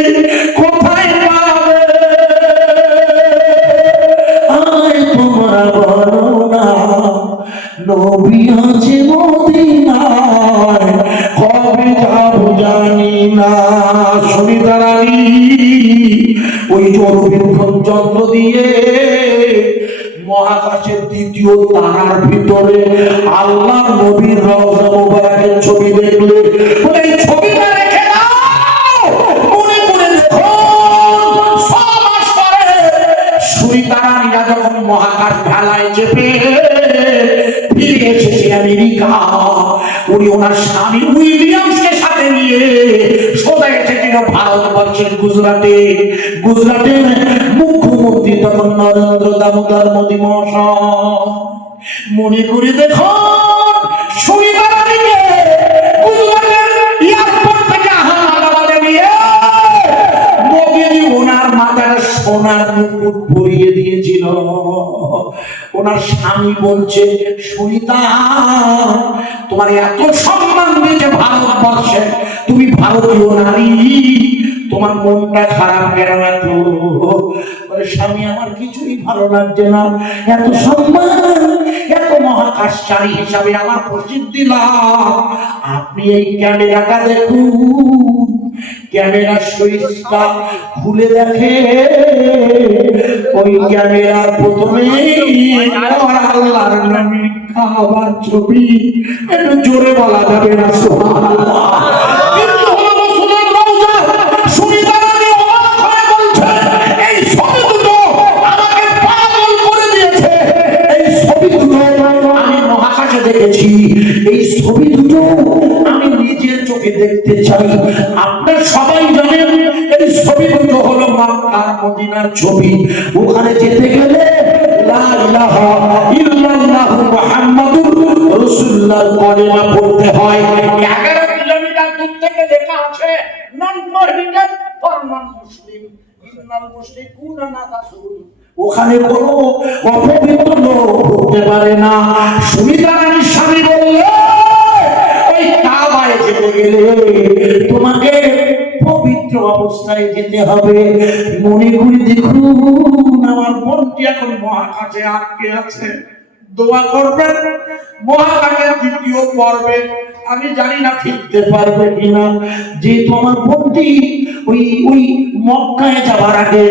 কোথায় পাবে? আয় তোমরা বলো না, নবী আছে মদিনায়, কবে যাবো জানি না। সুনিতা রানী ওই জড়বিক্ষণ যন্ত্র দিয়ে মহাকাশের দ্বিতীয় তারার ভিতরে আল্লাহ নবীর রওজা মোবারকের ছবি দেখলে বলে এই ছবিটা রেখে দাও, মনে করে দেখো 6 মাস পরে সুনিতা রানীরা যখন মহাকাশ ভেলায় চেপে ফিরে এসেছে আমেরিকা, উনি ওনার স্বামী উইলিয়ামসকে সাথে নিয়ে সোজা এসেছিল ভারতবর্ষের গুজরাটে। গুজরাটের মুখ্যমন্ত্রী তখন নরেন্দ্র দামোদর মোদী মহাশয়। মনে করে দেখো সুনিতা রানীকে গুজরাটের এয়ারপোর্ট থেকে আহমেদাবাদে নিয়ে মোদীজি ওনার মাথায় সোনার মুকুট পরিয়ে দিয়েছিল। ওনার স্বামী বলছে সুনিতা তোমার এত সম্মান দিয়েছে ভারতবর্ষে, তুমি ভারতীয় নারী, তোমার মনটা খারাপ কেন? এত বলে স্বামী আমার কিছুই ভালো লাগছে না, এত সম্মান, এত মহাকাশচারী হিসাবে আমার প্রসিদ্ধি লাভ। আপনি এই ক্যামেরাটা দেখুন, ক্যামেরার সুইচটা খুলে দেখে ওই ক্যামেরার প্রথমেই আল্লাহর নবী কাবার ছবি। একটু জোরে বলা যাবে না সুবহানাল্লাহ? কিন্তু রাসূলের রওজা সুনিতা রানী অবাক হয়ে বলছে এই ছবি দুটো আমাকে পাগল করে দিয়েছে। এই ছবি দুটো আমি মহাকাশে দেখেছি, এই ছবি দুটো আমি নিজের চোখে দেখতে চাই। আপনারা সবাই জানেন এই ছবি দুটো হলো মক্কা মদিনার ছবি। ওখানে যেতে গেলে লা ইলাহা ইল্লাল্লাহ মুহাম্মাদুর রাসূলুল্লাহ কলেমা পড়তে হয়। 11 কিলোমিটার দূর থেকে লেখা আছে নন প্রহিবিটেড ফর নন মুসলিম, ইন্নাল মুশরিকুনা নাজাসুন। ওখানে কোনো অপবিত্র লোক ঢুকতে পারে না। সুনিতা রানীর স্বামী বললে ওই কাবায় যেতে গেলে তোমাকে পবিত্র অবস্থায় যেতে হবে। মনে করে দেখুন আমার মনটি এখন মহাকাশে আটকে আছে। দোয়া করবেন মহাকাশের দ্বিতীয় পর্বে আমি জানি না ফিরতে পারবে কিনা, যেহেতু আমার মনটি ওই মক্কায় যাবার আগে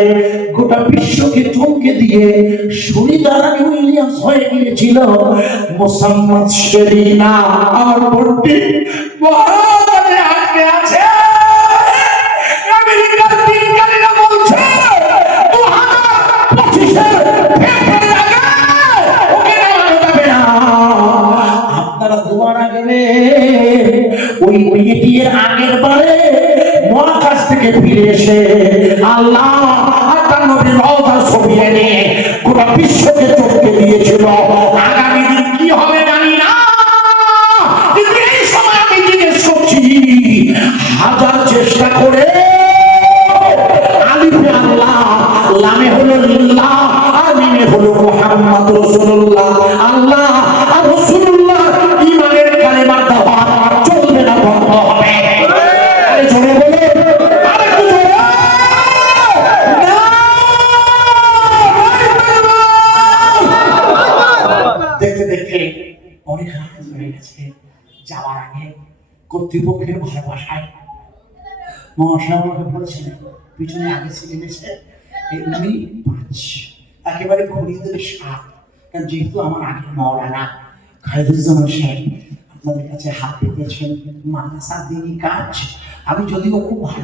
গোটা বিশ্বকে চমকে দিয়ে সুরিদারানি উইলিয়ামস হয়ে গিয়েছিল মোসাম্মদ শেরিনা। আমার বোনটি মহারাজে আটকে আছে। আমেরিকার বিজ্ঞানীরা বলছে 2025-এর ফেব্রুয়ারির আগে ওকে নামানো যাবে না। আপনারা দোয়া রাখবেন ওই মেয়েটির আগের বারে মহাকাশ থেকে ফিরে এসে আল্লাহ আর তার নবীর রওজার ছবি এনে গোটা বিশ্বকে চমকে দিয়েছিল। আগামী দিন কি হবে জানি না, কিন্তু এই সময় আমি জিজ্ঞেস করছি, হাজার চেষ্টা করে আলিফে আল্লাহ, লামে হলো লিল্লাহ, আর মিমে হলো মুহাম্মদ রাসূলুল্লাহ। আল্লাহ আর রাসূলুল্লাহ ঈমানের কালেমার দাওয়াত চলবে না, বন্ধ হবে। আরে জোরে বলে, আরে একটু জোরে। দেখতে দেখতে অনেক রাত হয়ে গেছে। যাওয়ার আগে কর্তৃপক্ষের ভাষায় মহাশয় আমাকে বলেছিলেন পিছনে আগে ছিলেন এসে এমনি 5 একেবারে ঘড়িদের 7, কারণ যেহেতু আমার আগে মাওলানা খায়রুজ্জামান সাহেব আপনাদের কাছে হাত পেতেছেন মাদ্রাসার দিনই কাজ। আমি যদিও খুব ভালো